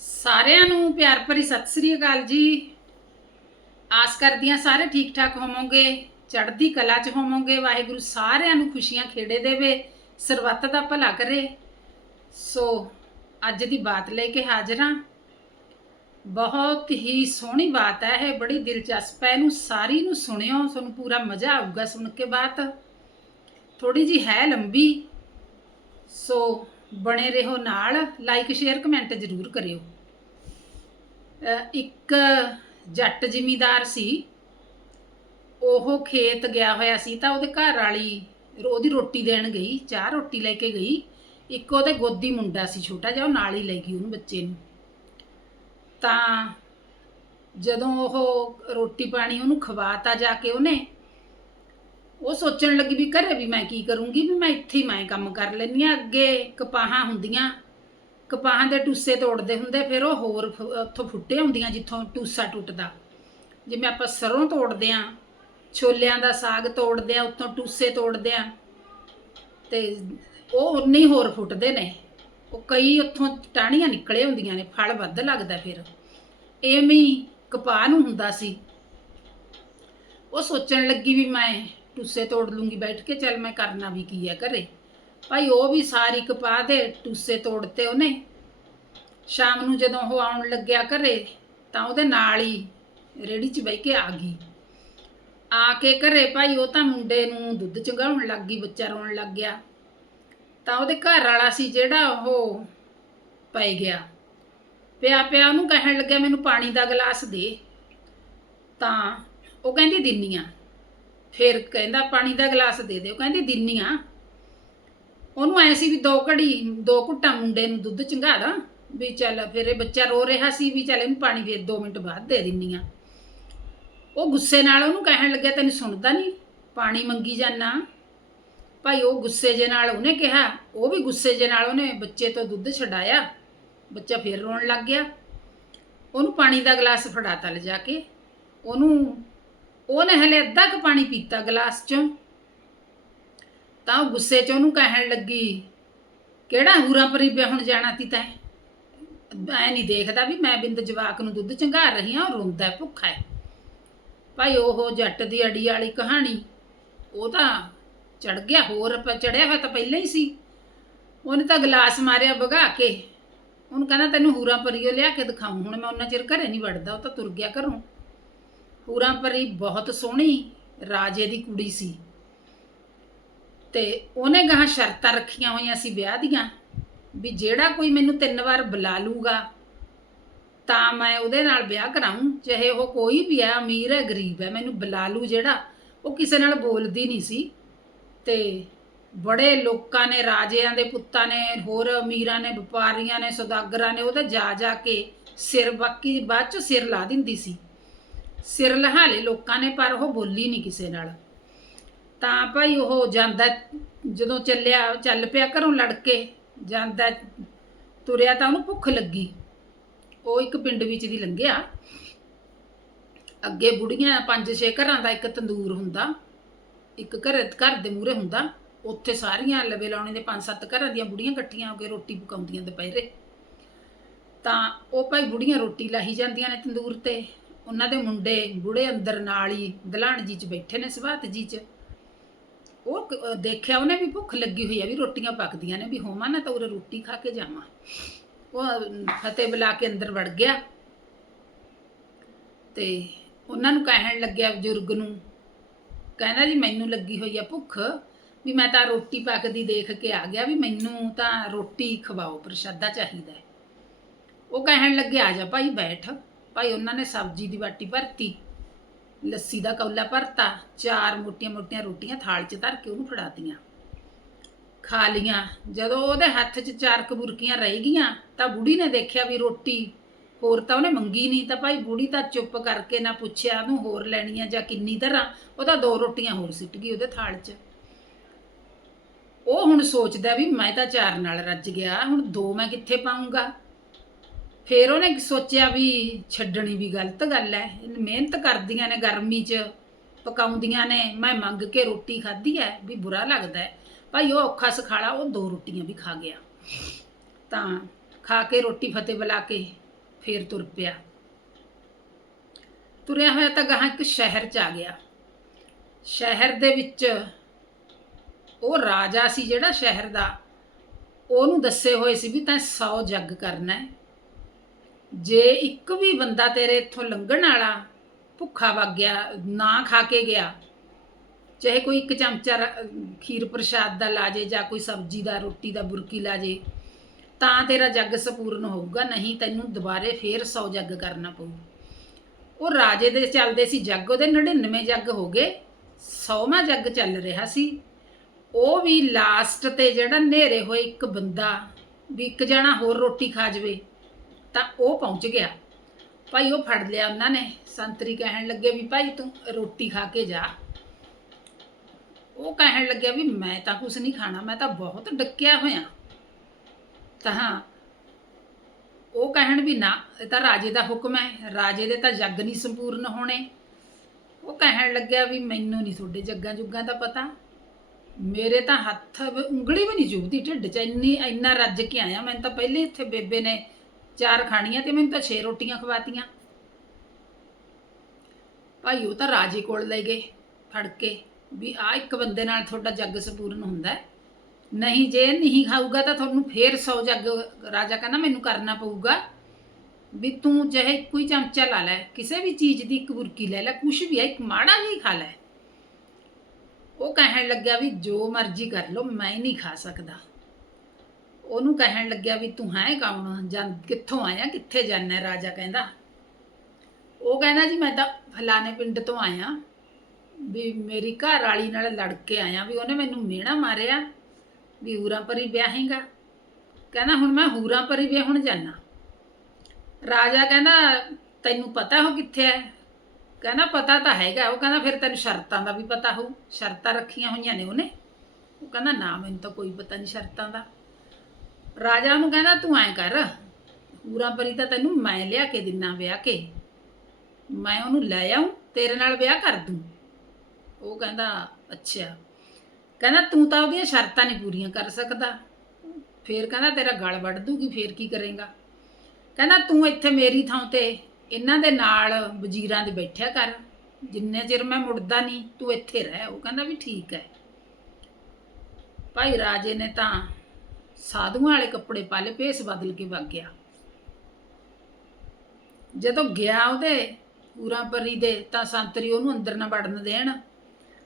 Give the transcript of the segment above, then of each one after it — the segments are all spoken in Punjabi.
ਸਾਰਿਆਂ ਨੂੰ ਪਿਆਰ ਭਰੀ ਸਤਿ ਸ੍ਰੀ ਅਕਾਲ ਜੀ। ਆਸ ਕਰਦੀਆਂ ਸਾਰੇ ਠੀਕ ਠਾਕ ਹੋਵੋਗੇ, ਚੜ੍ਹਦੀ ਕਲਾ 'ਚ ਹੋਵੋਗੇ, ਵਾਹਿਗੁਰੂ ਸਾਰਿਆਂ ਨੂੰ ਖੁਸ਼ੀਆਂ ਖੇੜੇ ਦੇਵੇ, ਸਰਬੱਤ ਦਾ ਭਲਾ ਕਰੇ। ਸੋ ਅੱਜ ਦੀ ਬਾਤ ਲੈ ਕੇ ਹਾਜ਼ਰ ਹਾਂ। ਬਹੁਤ ਹੀ ਸੋਹਣੀ ਬਾਤ ਹੈ ਇਹ, ਬੜੀ ਦਿਲਚਸਪ ਹੈ, ਇਹਨੂੰ ਸਾਰੀ ਨੂੰ ਸੁਣਿਓ, ਤੁਹਾਨੂੰ ਪੂਰਾ ਮਜ਼ਾ ਆਊਗਾ ਸੁਣ ਕੇ ਬਾਤ। ਥੋੜੀ ਜੀ ਹੈ ਲੰਬੀ। ਸੋ ਬਣੇ ਰਹੋ ਨਾਲ ਲਾਈਕ ਸ਼ੇਅਰ ਕਮੈਂਟ ਜ਼ਰੂਰ ਕਰਿਓ। ਇੱਕ ਜੱਟ ਜ਼ਿਮੀਦਾਰ ਸੀ, ਉਹ ਖੇਤ ਗਿਆ ਹੋਇਆ ਸੀ ਤਾਂ ਉਹਦੇ ਘਰ ਵਾਲੀ ਉਹਦੀ ਰੋਟੀ ਦੇਣ ਗਈ, ਚਾਹ ਰੋਟੀ ਲੈ ਕੇ ਗਈ। ਇੱਕ ਉਹਦੇ ਗੋਦੀ ਮੁੰਡਾ ਸੀ ਛੋਟਾ ਜਿਹਾ, ਉਹ ਨਾਲ ਹੀ ਲੈ ਗਈ ਉਹਨੂੰ ਬੱਚੇ ਨੂੰ। ਤਾਂ ਜਦੋਂ ਉਹ ਰੋਟੀ ਪਾਣੀ ਉਹਨੂੰ ਖਵਾਤਾ ਜਾ ਕੇ ਉਹਨੇ ਉਹ ਸੋਚਣ ਲੱਗੀ ਵੀ ਘਰੇ ਵੀ ਮੈਂ ਕੀ ਕਰੂੰਗੀ, ਵੀ ਮੈਂ ਇੱਥੇ ਹੀ ਮੈਂ ਕੰਮ ਕਰ ਲੈਂਦੀ ਆ ਅੱਗੇ ਕਪਾਹਾਂ ਹੁੰਦੀਆਂ, ਕਪਾਹਾਂ ਦੇ ਟੂਸੇ ਤੋੜਦੇ ਹੁੰਦੇ, ਫਿਰ ਉਹ ਹੋਰ ਫ- ਉੱਥੋਂ ਫੁੱਟੇ ਹੁੰਦੀਆਂ ਜਿੱਥੋਂ ਟੂਸਾ ਟੁੱਟਦਾ। ਜਿਵੇਂ ਆਪਾਂ ਸਰੋਂ ਤੋੜਦੇ ਆ ਛੋਲਿਆਂ ਦਾ ਸਾਗ ਤੋੜਦੇ ਆ ਉੱਥੋਂ ਟੂਸੇ ਤੋੜਦੇ ਆ ਤੇ ਉਹ ਉਨੇ ਹੀ ਹੋਰ ਫੁੱਟਦੇ ਨੇ। ਉਹ ਕਈ ਉੱਥੋਂ ਟਾਹਣੀਆਂ ਨਿਕਲੇ ਹੁੰਦੀਆਂ ਨੇ, ਫਲ ਵੱਧ ਲੱਗਦਾ ਫਿਰ। ਐਵੇਂ ਹੀ ਕਪਾਹ ਨੂੰ ਹੁੰਦਾ ਸੀ। ਉਹ ਸੋਚਣ ਲੱਗੀ ਵੀ ਮੈਂ ਟੁੱਸੇ ਤੋੜ ਲੂੰਗੀ, ਬੈਠ ਕੇ ਚੱਲ ਮੈਂ ਕਰਨਾ ਵੀ ਕੀ ਹੈ ਘਰੇ। ਭਾਈ ਉਹ ਵੀ ਸਾਰੀ ਕਪਾਹ ਦੇ, ਟੁੱਸੇ ਤੋੜਤੇ ਉਹਨੇ। ਸ਼ਾਮ ਨੂੰ ਜਦੋਂ ਉਹ ਆਉਣ ਲੱਗਿਆ ਘਰੇ, ਤਾਂ ਉਹਦੇ ਨਾਲ ਹੀ ਰੇੜੀ 'ਚ ਬਹਿ ਕੇ ਆ ਗਈ। ਆ ਕੇ ਘਰੇ ਭਾਈ ਉਹ ਤਾਂ ਮੁੰਡੇ ਨੂੰ ਦੁੱਧ ਚੰਗਾਉਣ ਲੱਗ ਗਈ, ਬੱਚਾ ਰੋਣ ਲੱਗ ਗਿਆ। ਤਾਂ ਉਹਦੇ ਘਰ ਵਾਲਾ ਸੀ ਜਿਹੜਾ ਉਹ ਪੈ ਗਿਆ। ਪਿਆ ਪਿਆ ਉਹਨੂੰ ਕਹਿਣ ਲੱਗਿਆ, ਮੈਨੂੰ ਪਾਣੀ ਦਾ ਗਲਾਸ ਦੇ। ਤਾਂ ਉਹ ਕਹਿੰਦੀ ਦਿੰਨੀਆਂ ਫਿਰ ਕਹਿੰਦਾ ਪਾਣੀ ਦਾ ਗਲਾਸ ਦੇ ਦਿਓ, ਕਹਿੰਦੀ ਕਹਿੰਦੀ ਦਿੰਨੀਆਂ ਉਹਨੂੰ ਐ ਸੀ ਵੀ ਦੋ ਘੜੀ, ਦੋ ਘੁੱਟਾਂ ਮੁੰਡੇ ਨੂੰ ਦੁੱਧ ਚੰਗਾ ਦਾਂ, ਵੀ ਚੱਲ ਫਿਰ ਇਹ ਬੱਚਾ ਰੋ ਰਿਹਾ ਸੀ ਵੀ ਚੱਲ ਇਹਨੂੰ ਪਾਣੀ ਫਿਰ 2 ਮਿੰਟ ਬਾਅਦ ਦੇ ਦਿੰਨੀਆਂ ਉਹ ਗੁੱਸੇ ਨਾਲ ਉਹਨੂੰ ਕਹਿਣ ਲੱਗਿਆ, ਤੈਨੂੰ ਸੁਣਦਾ ਨਹੀਂ ਪਾਣੀ ਮੰਗੀ ਜਾਨਾ। ਭਾਈ ਉਹ ਗੁੱਸੇ ਜੇ ਨਾਲ ਉਹਨੇ ਕਿਹਾ, ਉਹ ਵੀ ਗੁੱਸੇ ਜੇ ਨਾਲ ਉਹਨੇ ਬੱਚੇ ਤੋਂ ਦੁੱਧ ਛਡਾਇਆ, ਬੱਚਾ ਫਿਰ ਰੋਣ ਲੱਗ ਗਿਆ। ਉਹਨੂੰ ਪਾਣੀ ਦਾ ਗਲਾਸ ਫੜਾਤਾ ਲਿਜਾ ਕੇ, ਉਹਨੂੰ ਉਹਨੇ ਹਲੇ ਅੱਧਾ ਕੁ ਪਾਣੀ ਪੀਤਾ ਗਲਾਸ ਚੋਂ। ਤਾਂ ਉਹ ਗੁੱਸੇ 'ਚ ਉਹਨੂੰ ਕਹਿਣ ਲੱਗੀ, ਕਿਹੜਾ ਹੂਰਾ ਪਰੀ ਹੁਣ ਜਾਣਾ ਤੀ ਤੈਂ? ਐ ਨਹੀਂ ਦੇਖਦਾ ਵੀ ਮੈਂ ਬਿੰਦ ਜਵਾਕ ਨੂੰ ਦੁੱਧ ਚੰਗਾ ਰਹੀ ਹਾਂ ਉਹ ਰੋਂਦਾ ਭੁੱਖਾ ਹੈ। ਭਾਈ ਉਹ ਜੱਟ ਦੀ ਅੜੀ ਵਾਲੀ ਕਹਾਣੀ, ਉਹ ਤਾਂ ਚੜ ਗਿਆ, ਹੋਰ ਚੜਿਆ ਹੋਇਆ ਤਾਂ ਪਹਿਲਾਂ ਹੀ ਸੀ। ਉਹਨੇ ਤਾਂ ਗਲਾਸ ਮਾਰਿਆ ਭਗਾ ਕੇ। ਉਹਨੂੰ ਕਹਿੰਦਾ, ਤੈਨੂੰ ਹੂਰਾ ਪਰੀਓ ਲਿਆ ਕੇ ਦਿਖਾਉਂ, ਹੁਣ ਮੈਂ ਉਹਨਾਂ ਚਿਰ ਘਰੇ ਨਹੀਂ ਵੜਦਾ, ਉਹ ਤਾਂ ਤੁਰ ਗਿਆ ਘਰੋਂ। ਹੂਰਾ ਪਰੀ ਬਹੁਤ ਸੋਹਣੀ ਰਾਜੇ ਦੀ ਕੁੜੀ ਸੀ। ਤੇ ਉਹਨੇ ਗਾਂ ਸ਼ਰਤਾਂ ਰੱਖੀਆਂ ਹੋਈਆਂ ਸੀ ਵਿਆਹ ਦੀਆਂ ਵੀ ਜਿਹੜਾ ਕੋਈ ਮੈਨੂੰ ਤਿੰਨ ਵਾਰ ਬੁਲਾ ਲੂਗਾ ਤਾਂ ਮੈਂ ਉਹਦੇ ਨਾਲ ਵਿਆਹ ਕਰਾਉਂ ਚਾਹੇ ਉਹ ਕੋਈ ਵੀ ਹੈ, ਅਮੀਰ ਹੈ, ਗਰੀਬ ਹੈ, ਮੈਨੂੰ ਬੁਲਾ ਲੂ ਜਿਹੜਾ, ਉਹ ਕਿਸੇ ਨਾਲ ਬੋਲਦੀ ਨਹੀਂ ਸੀ। ਤੇ ਬੜੇ ਲੋਕਾਂ ਨੇ, ਰਾਜਿਆਂ ਦੇ ਪੁੱਤਾਂ ਨੇ, ਹੋਰ ਅਮੀਰਾਂ ਨੇ, ਵਪਾਰੀਆਂ ਨੇ, ਸੌਦਾਗਰਾਂ ਨੇ ਉਹਦੇ ਜਾ ਜਾ ਕੇ ਸਿਰ ਬਾਕੀ ਬਾਅਦ ਚ ਸਿਰ ਲਾ ਦਿੰਦੀ ਸੀ। ਸਿਰ ਲਹਾ ਲਏ, ਲੋਕਾਂ ਨੇ ਪਰ ਉਹ ਬੋਲੀ ਨਹੀਂ ਕਿਸੇ ਨਾਲ। ਤਾਂ ਭਾਈ ਉਹ ਜਾਂਦਾ, ਜਦੋਂ ਚੱਲਿਆ, ਚੱਲ ਪਿਆ ਘਰੋਂ ਲੜ ਕੇ, ਜਾਂਦਾ, ਤੁਰਿਆ ਤਾਂ ਉਹਨੂੰ ਭੁੱਖ ਲੱਗੀ। ਉਹ ਇੱਕ ਪਿੰਡ ਵਿੱਚ ਦੀ ਲੰਘਿਆ। ਅੱਗੇ ਬੁੜੀਆਂ, ਪੰਜ ਛੇ ਘਰਾਂ ਦਾ ਇੱਕ ਤੰਦੂਰ ਹੁੰਦਾ। ਇੱਕ ਘਰ ਘਰ ਦੇ ਮੂਹਰੇ ਹੁੰਦਾ। ਉੱਥੇ ਸਾਰੀਆਂ ਲਵੇ ਲਾਉਣੇ ਦੇ ਪੰਜ ਸੱਤ ਘਰਾਂ ਦੀਆਂ ਬੁੜੀਆਂ ਇਕੱਠੀਆਂ ਹੋ ਕੇ ਰੋਟੀ ਪਕਾਉਂਦੀਆਂ ਦੁਪਹਿਰੇ। ਤਾਂ ਉਹ ਭਾਈ ਬੁੜੀਆਂ ਰੋਟੀ ਲਾਹੀ ਜਾਂਦੀਆਂ ਨੇ ਤੰਦੂਰ ਤੇ। ਉਹਨਾਂ ਦੇ ਮੁੰਡੇ ਬੁੜੇ ਅੰਦਰ ਨਾਲ ਹੀ ਦਲਾਣ ਜੀ ਚ ਬੈਠੇ ਨੇ ਸਵਾਤ ਜੀ ਚ। ਉਹ ਕ- ਦੇਖਿਆ ਉਹਨੇ ਵੀ ਭੁੱਖ ਲੱਗੀ ਹੋਈ ਆ ਵੀ ਰੋਟੀਆਂ ਪੱਕਦੀਆਂ ਨੇ ਵੀ ਹੋਵਾਂ ਨਾ ਤਾਂ ਉਰੇ ਰੋਟੀ ਖਾ ਕੇ ਜਾਵਾਂ। ਉਹ ਫਤਿਹ ਬੁਲਾ ਕੇ ਅੰਦਰ ਵੜ ਗਿਆ। ਤੇ ਉਹਨਾਂ ਨੂੰ ਕਹਿਣ ਲੱਗਿਆ ਬਜ਼ੁਰਗ ਨੂੰ, ਕਹਿੰਦਾ ਜੀ ਮੈਨੂੰ ਲੱਗੀ ਹੋਈ ਆ ਭੁੱਖ ਵੀ ਮੈਂ ਤਾਂ ਰੋਟੀ ਪੱਕਦੀ ਦੇਖ ਕੇ ਆ ਗਿਆ ਵੀ ਮੈਨੂੰ ਤਾਂ ਰੋਟੀ ਖਵਾਓ, ਪ੍ਰਸ਼ਾਦਾ ਚਾਹੀਦਾ ਹੈ। ਉਹ ਕਹਿਣ ਲੱਗੇ, ਆ ਜਾ ਭਾਈ ਬੈਠ। ਭਾਈ ਉਹਨਾਂ ਨੇ ਸਬਜ਼ੀ ਦੀ ਬਾਟੀ ਭਰਤੀ, ਲੱਸੀ ਦਾ ਕੌਲਾ ਭਰਤਾ, ਚਾਰ ਮੋਟੀਆਂ-ਮੋਟੀਆਂ ਰੋਟੀਆਂ ਥਾਲ 'ਚ ਧਰ ਕੇ ਉਹਨੂੰ ਫੜਾਤੀਆਂ ਖਾ ਲੀਆਂ ਜਦੋਂ ਉਹਦੇ ਹੱਥ 'ਚ ਚਾਰ ਕਬੁਰਕੀਆਂ ਰਹਿ ਗਈਆਂ, ਤਾਂ ਬੁੜੀ ਨੇ ਦੇਖਿਆ ਵੀ ਰੋਟੀ ਹੋਰ ਤਾਂ ਉਹਨੇ ਮੰਗੀ ਨਹੀਂ, ਤਾਂ ਭਾਈ ਬੁੜੀ ਤਾਂ ਚੁੱਪ ਕਰਕੇ ਨਾ ਪੁੱਛਿਆ ਉਹਨੂੰ ਹੋਰ ਲੈਣੀਆਂ ਜਾਂ ਕਿੰਨੀ ਤਰ੍ਹਾਂ ਉਹ ਤਾਂ ਦੋ ਰੋਟੀਆਂ ਹੋਰ ਸਿੱਟ ਗਈ ਉਹਦੇ ਥਾਲ 'ਚ। ਉਹ ਹੁਣ ਸੋਚਦਾ ਵੀ ਮੈਂ ਤਾਂ ਚਾਰ ਨਾਲ ਰੱਜ ਗਿਆ, ਹੁਣ ਦੋ ਮੈਂ ਕਿੱਥੇ ਪਾਉਂਗਾ ਫਿਰ ਉਹਨੇ ਸੋਚਿਆ ਵੀ ਛੱਡਣੀ ਵੀ ਗਲਤ ਗੱਲ ਹੈ ਮਿਹਨਤ ਕਰਦੀਆਂ ਨੇ ਗਰਮੀ 'ਚ, ਪਕਾਉਂਦੀਆਂ ਨੇ, ਮੈਂ ਮੰਗ ਕੇ ਰੋਟੀ ਖਾਧੀ ਹੈ ਵੀ ਬੁਰਾ ਲੱਗਦਾ ਹੈ ਭਾਈ ਉਹ ਔਖਾ ਸਖਾਲਾ, ਉਹ ਦੋ ਰੋਟੀਆਂ ਵੀ ਖਾ ਗਿਆ। ਤਾਂ ਖਾ ਕੇ ਰੋਟੀ ਫਤਿਹ ਬੁਲਾ ਕੇ ਫੇਰ ਤੁਰ ਪਿਆ। ਤੁਰਿਆ ਹੋਇਆ ਤਾਂ ਗਾਹਾਂ ਇੱਕ ਸ਼ਹਿਰ ਚ ਆ ਗਿਆ। ਸ਼ਹਿਰ ਦੇ ਵਿੱਚ ਉਹ ਰਾਜਾ ਸੀ ਜਿਹੜਾ ਸ਼ਹਿਰ ਦਾ। ਉਹਨੂੰ ਦੱਸੇ ਹੋਏ ਸੀ ਵੀ ਤਾਂ 100 ਜੱਗ ਕਰਨਾ ਹੈ ਜੇ ਇੱਕ ਵੀ ਬੰਦਾ ਤੇਰੇ ਇੱਥੋਂ ਲੰਘਣ ਵਾਲਾ ਭੁੱਖਾ ਵਗ ਗਿਆ, ਨਾ ਖਾ ਕੇ ਗਿਆ, ਚਾਹੇ ਕੋਈ ਇੱਕ ਚਮਚਾ ਰ- ਖੀਰ ਪ੍ਰਸ਼ਾਦ ਦਾ ਲਾ ਜੇ ਜਾਂ ਕੋਈ ਸਬਜ਼ੀ ਦਾ, ਰੋਟੀ ਦਾ, ਬੁਰਕੀ ਲਾ ਜੇ, ਤਾਂ ਤੇਰਾ ਜੱਗ ਸੰਪੂਰਨ ਹੋਊਗਾ, ਨਹੀਂ ਤੈਨੂੰ ਦੁਬਾਰੇ ਫੇਰ 100 ਜੱਗ ਕਰਨਾ ਪਊ। ਉਹ ਰਾਜੇ ਦੇ ਚੱਲਦੇ ਸੀ ਜੱਗ, ਉਹਦੇ 99 ਜੱਗ ਹੋ ਗਏ 100ਵਾਂ ਜੱਗ ਚੱਲ ਰਿਹਾ ਸੀ। ਉਹ ਵੀ ਲਾਸਟ ਤੇ ਜਿਹੜਾ ਨੇਰੇ ਹੋਏ ਇੱਕ ਬੰਦਾ, ਵੀ ਇੱਕ ਜਣਾ ਹੋਰ ਰੋਟੀ ਖਾ ਜਵੇ। ਤਾਂ ਉਹ ਪਹੁੰਚ ਗਿਆ। ਭਾਈ ਉਹ ਫੜ ਲਿਆ ਉਹਨਾਂ ਨੇ। ਸੰਤਰੀ ਕਹਿਣ ਲੱਗੇ ਵੀ ਭਾਈ ਤੂੰ ਰੋਟੀ ਖਾ ਕੇ ਜਾ। ਉਹ ਕਹਿਣ ਲੱਗਿਆ ਵੀ ਮੈਂ ਤਾਂ ਕੁਝ ਨਹੀਂ ਖਾਣਾ, ਮੈਂ ਤਾਂ ਬਹੁਤ ਡੱਕਿਆ ਹੋਇਆ। ਤਾਂ ਹਾਂ, ਉਹ ਕਹਿਣ ਵੀ ਨਾ, ਇਹ ਤਾਂ ਰਾਜੇ ਦਾ ਹੁਕਮ ਹੈ। ਰਾਜੇ ਦੇ ਤਾਂ ਜੱਗ ਨਹੀਂ ਸੰਪੂਰਨ ਹੋਣੇ। ਉਹ ਕਹਿਣ ਲੱਗਿਆ ਵੀ ਮੈਨੂੰ ਨਹੀਂ ਤੁਹਾਡੇ ਜੱਗਾਂ ਜੁੱਗਾਂ ਦਾ ਪਤਾ। ਮੇਰੇ ਤਾਂ ਹੱਥ ਉਂਗਲੀ ਵੀ ਨਹੀਂ ਚੁੱਭਦੀ, ਢਿੱਡ 'ਚ ਇੰਨੀ, ਇੰਨਾ ਰੱਜ ਕੇ ਆਇਆ। ਮੈਨੂੰ ਤਾਂ ਪਹਿਲੇ ਇੱਥੇ ਬੇਬੇ ਨੇ ਚਾਰ ਖਾਣੀਆਂ ਤੇ ਮੈਨੂੰ ਤਾਂ ਛੇ ਰੋਟੀਆਂ ਖਵਾਤੀਆਂ। ਭਾਈ ਉਹ ਤਾਂ ਰਾਜੇ ਕੋਲ ਲੈ ਗਏ ਫੜ ਕੇ ਵੀ ਆ ਇੱਕ ਬੰਦੇ ਨਾਲ ਤੁਹਾਡਾ ਜੱਗ ਸੰਪੂਰਨ ਹੁੰਦਾ ਨਹੀਂ, ਜੇ ਨਹੀਂ ਖਾਊਗਾ ਤਾਂ ਤੁਹਾਨੂੰ ਫੇਰ 100 ਜੱਗ ਰਾਜਾ ਕਹਿੰਦਾ ਮੈਨੂੰ ਕਰਨਾ ਪਊਗਾ। ਵੀ ਤੂੰ ਚਾਹੇ ਕੋਈ ਚਮਚਾ ਲਾ ਲੈ, ਕਿਸੇ ਵੀ ਚੀਜ਼ ਦੀ ਇੱਕ ਬੁਰਕੀ ਲੈ ਲੈ, ਕੁਛ ਵੀ ਹੈ, ਇੱਕ ਮਾੜਾ ਨਹੀਂ ਖਾ ਲੈ। ਉਹ ਕਹਿਣ ਲੱਗਿਆ ਵੀ ਜੋ ਮਰਜ਼ੀ ਕਰ ਲਓ, ਮੈਂ ਨਹੀਂ ਖਾ ਸਕਦਾ। ਉਹਨੂੰ ਕਹਿਣ ਲੱਗਿਆ ਵੀ ਤੂੰ ਹੈ ਕੌਣ ਜਾਂ ਕਿੱਥੋਂ ਆਇਆ, ਕਿੱਥੇ ਜਾਣਾ ਰਾਜਾ ਕਹਿੰਦਾ। ਉਹ ਕਹਿੰਦਾ ਜੀ, ਮੈਂ ਤਾਂ ਫਲਾਣੇ ਪਿੰਡ ਤੋਂ ਆਇਆ, ਵੀ ਮੇਰੀ ਘਰ ਵਾਲੀ ਨਾਲ ਲੜ ਕੇ ਆਇਆ, ਵੀ ਉਹਨੇ ਮੈਨੂੰ ਮਿਹਣਾ ਮਾਰਿਆ, ਵੀ ਹੂਰਾਂ ਪਰੀ ਵਿਆਹੇਗਾ। ਕਹਿੰਦਾ, ਹੁਣ ਮੈਂ ਹੂਰਾਂ ਪਰੀ ਵਿਆਹਣ ਜਾਣਾ ਰਾਜਾ ਕਹਿੰਦਾ, ਤੈਨੂੰ ਪਤਾ ਹੋ ਕਿੱਥੇ ਹੈ? ਕਹਿੰਦਾ, ਪਤਾ ਤਾਂ ਹੈਗਾ, ਉਹ ਕਹਿੰਦਾ, ਫਿਰ ਤੈਨੂੰ ਸ਼ਰਤਾਂ ਦਾ ਵੀ ਪਤਾ ਹੋਊ, ਸ਼ਰਤਾਂ ਰੱਖੀਆਂ ਹੋਈਆਂ ਨੇ ਉਹਨੇ। ਉਹ ਕਹਿੰਦਾ, ਨਾ, ਮੈਨੂੰ ਤਾਂ ਕੋਈ ਪਤਾ ਨਹੀਂ ਸ਼ਰਤਾਂ ਦਾ। ਰਾਜਾ ਨੂੰ ਕਹਿੰਦਾ, ਤੂੰ ਐਂ ਕਰ। ਪੂਰਾ ਪਰੀ ਤਾਂ ਤੈਨੂੰ ਮੈਂ ਲਿਆ ਕੇ ਦਿਨਾ ਵਿਆਹ ਕੇ। ਮੈਂ ਉਹਨੂੰ ਲੈ ਆਉਂ ਤੇਰੇ ਨਾਲ ਵਿਆਹ ਕਰ ਦੂੰ। ਉਹ ਕਹਿੰਦਾ, ਅੱਛਾ। ਕਹਿੰਦਾ, ਤੂੰ ਤਾਂ ਉਹਦੀਆਂ ਸ਼ਰਤਾਂ ਨਹੀਂ ਪੂਰੀਆਂ ਕਰ ਸਕਦਾ। ਫੇਰ ਕਹਿੰਦਾ, ਤੇਰਾ ਗਲ ਵੱਢ ਦੂਗੀ, ਫੇਰ ਕੀ ਕਰੇਗਾ? ਕਹਿੰਦਾ, ਤੂੰ ਇੱਥੇ ਮੇਰੀ ਥਾਂ ਤੇ ਇਹਨਾਂ ਦੇ ਨਾਲ ਵਜ਼ੀਰਾਂ ਦੇ ਬੈਠਿਆ ਕਰ। ਜਿੰਨੇ ਚਿਰ ਮੈਂ ਮੁੜਦਾ ਨਹੀਂ, ਤੂੰ ਇੱਥੇ ਰਹਿ। ਉਹ ਕਹਿੰਦਾ ਵੀ ਠੀਕ ਹੈ। ਭਾਈ ਰਾਜੇ ਨੇ ਤਾਂ ਸਾਧੂਆਂ ਵਾਲੇ ਕੱਪੜੇ ਪਾ ਲਏ, ਭੇਸ ਬਦਲ ਕੇ ਵਗ ਗਿਆ। ਜਦੋਂ ਗਿਆ ਉਹਦੇ ਪੂਰਾ ਪਰੀ ਦੇ, ਤਾਂ ਸੰਤਰੀ ਉਹਨੂੰ ਅੰਦਰ ਨਾ ਵੜਨ ਦੇਣ।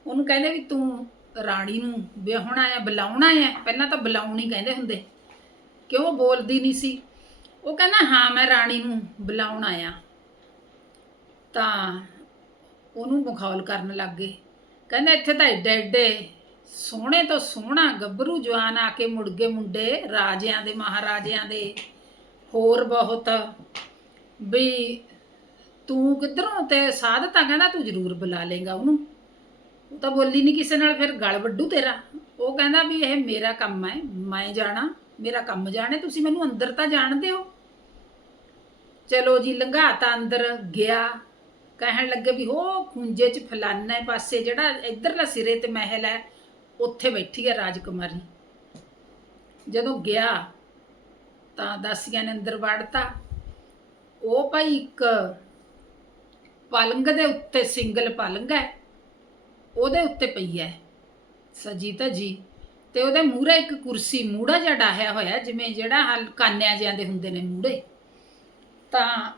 ਉਹਨੂੰ ਕਹਿੰਦੇ ਵੀ ਤੂੰ ਰਾਣੀ ਨੂੰ ਵਿਆਹਣਾ ਆ ਬੁਲਾਉਣਾ ਆ ਪਹਿਲਾਂ ਤਾਂ ਬੁਲਾਉਣੀ ਕਹਿੰਦੇ ਹੁੰਦੇ। ਕਿਉਂ ਬੋਲਦੀ ਨਹੀਂ ਸੀ? ਉਹ ਕਹਿੰਦਾ, ਹਾਂ, ਮੈਂ ਰਾਣੀ ਨੂੰ ਬੁਲਾਉਣ ਆਇਆ। ਤਾਂ ਉਹਨੂੰ ਮਖੌਲ ਕਰਨ ਲੱਗ ਗਏ। ਕਹਿੰਦਾ, ਇੱਥੇ ਤਾਂ ਐਡੇ ਐਡੇ ਸੋਹਣੇ ਤੋਂ ਸੋਹਣਾ ਗੱਭਰੂ ਜਵਾਨ ਆ ਕੇ ਮੁੜ ਗਏ ਮੁੰਡੇ ਰਾਜਿਆਂ ਦੇ, ਮਹਾਰਾਜਿਆਂ ਦੇ। ਹੋਰ ਬਹੁਤ ਵੀ ਤੂੰ ਕਿੱਧਰੋਂ ਤੇ ਸਾਧ ਤਾਂ ਕਹਿੰਦਾ ਤੂੰ ਜ਼ਰੂਰ ਬੁਲਾ ਲੇਗਾ ਉਹਨੂੰ। ਉਹ ਤਾਂ ਬੋਲੀ ਨਹੀਂ ਕਿਸੇ ਨਾਲ, ਫਿਰ ਗਲ ਵੱਡੂ ਤੇਰਾ। ਉਹ ਕਹਿੰਦਾ ਵੀ ਇਹ ਮੇਰਾ ਕੰਮ ਹੈ, ਮੈਂ ਜਾਣਾ, ਮੇਰਾ ਕੰਮ ਜਾਣੇ, ਤੁਸੀਂ ਮੈਨੂੰ ਅੰਦਰ ਤਾਂ ਜਾਣਦੇ ਹੋ ਚਲੋ ਜੀ, ਲੰਘਾਤਾ ਅੰਦਰ, ਗਿਆ। ਕਹਿਣ ਲੱਗੇ ਵੀ ਹੋ, ਖੁੰਝੇ ਚ ਫਲਾਨਾ ਪਾਸੇ ਜਿਹੜਾ ਇਧਰਲਾ ਸਿਰੇ ਤੇ ਮਹਿਲ ਹੈ ਉੱਥੇ ਬੈਠੀ ਹੈ ਰਾਜਕੁਮਾਰੀ। ਜਦੋਂ ਗਿਆ ਤਾਂ ਦਾਸੀਆਂ ਨੇ ਅੰਦਰ ਵੜਤਾ। ਉਹ ਭਾਈ ਇੱਕ ਪਲੰਗ ਦੇ ਉੱਤੇ ਸਿੰਗਲ ਪਲੰਗ ਹੈ, ਉਹਦੇ ਉੱਤੇ ਪਈ ਹੈ ਸਜੀ ਜੀ ਤੇ ਉਹਦੇ ਮੂਹਰੇ ਇੱਕ ਕੁਰਸੀ ਮੂੜਾ ਜਿਹਾ ਡਾਹਿਆ ਹੋਇਆ, ਜਿਵੇਂ ਜਿਹੜਾ ਹਲ ਕਾਨਿਆਂ ਜਿਆਂ ਦੇ ਹੁੰਦੇ ਨੇ ਮੂੜੇ ਤਾਂ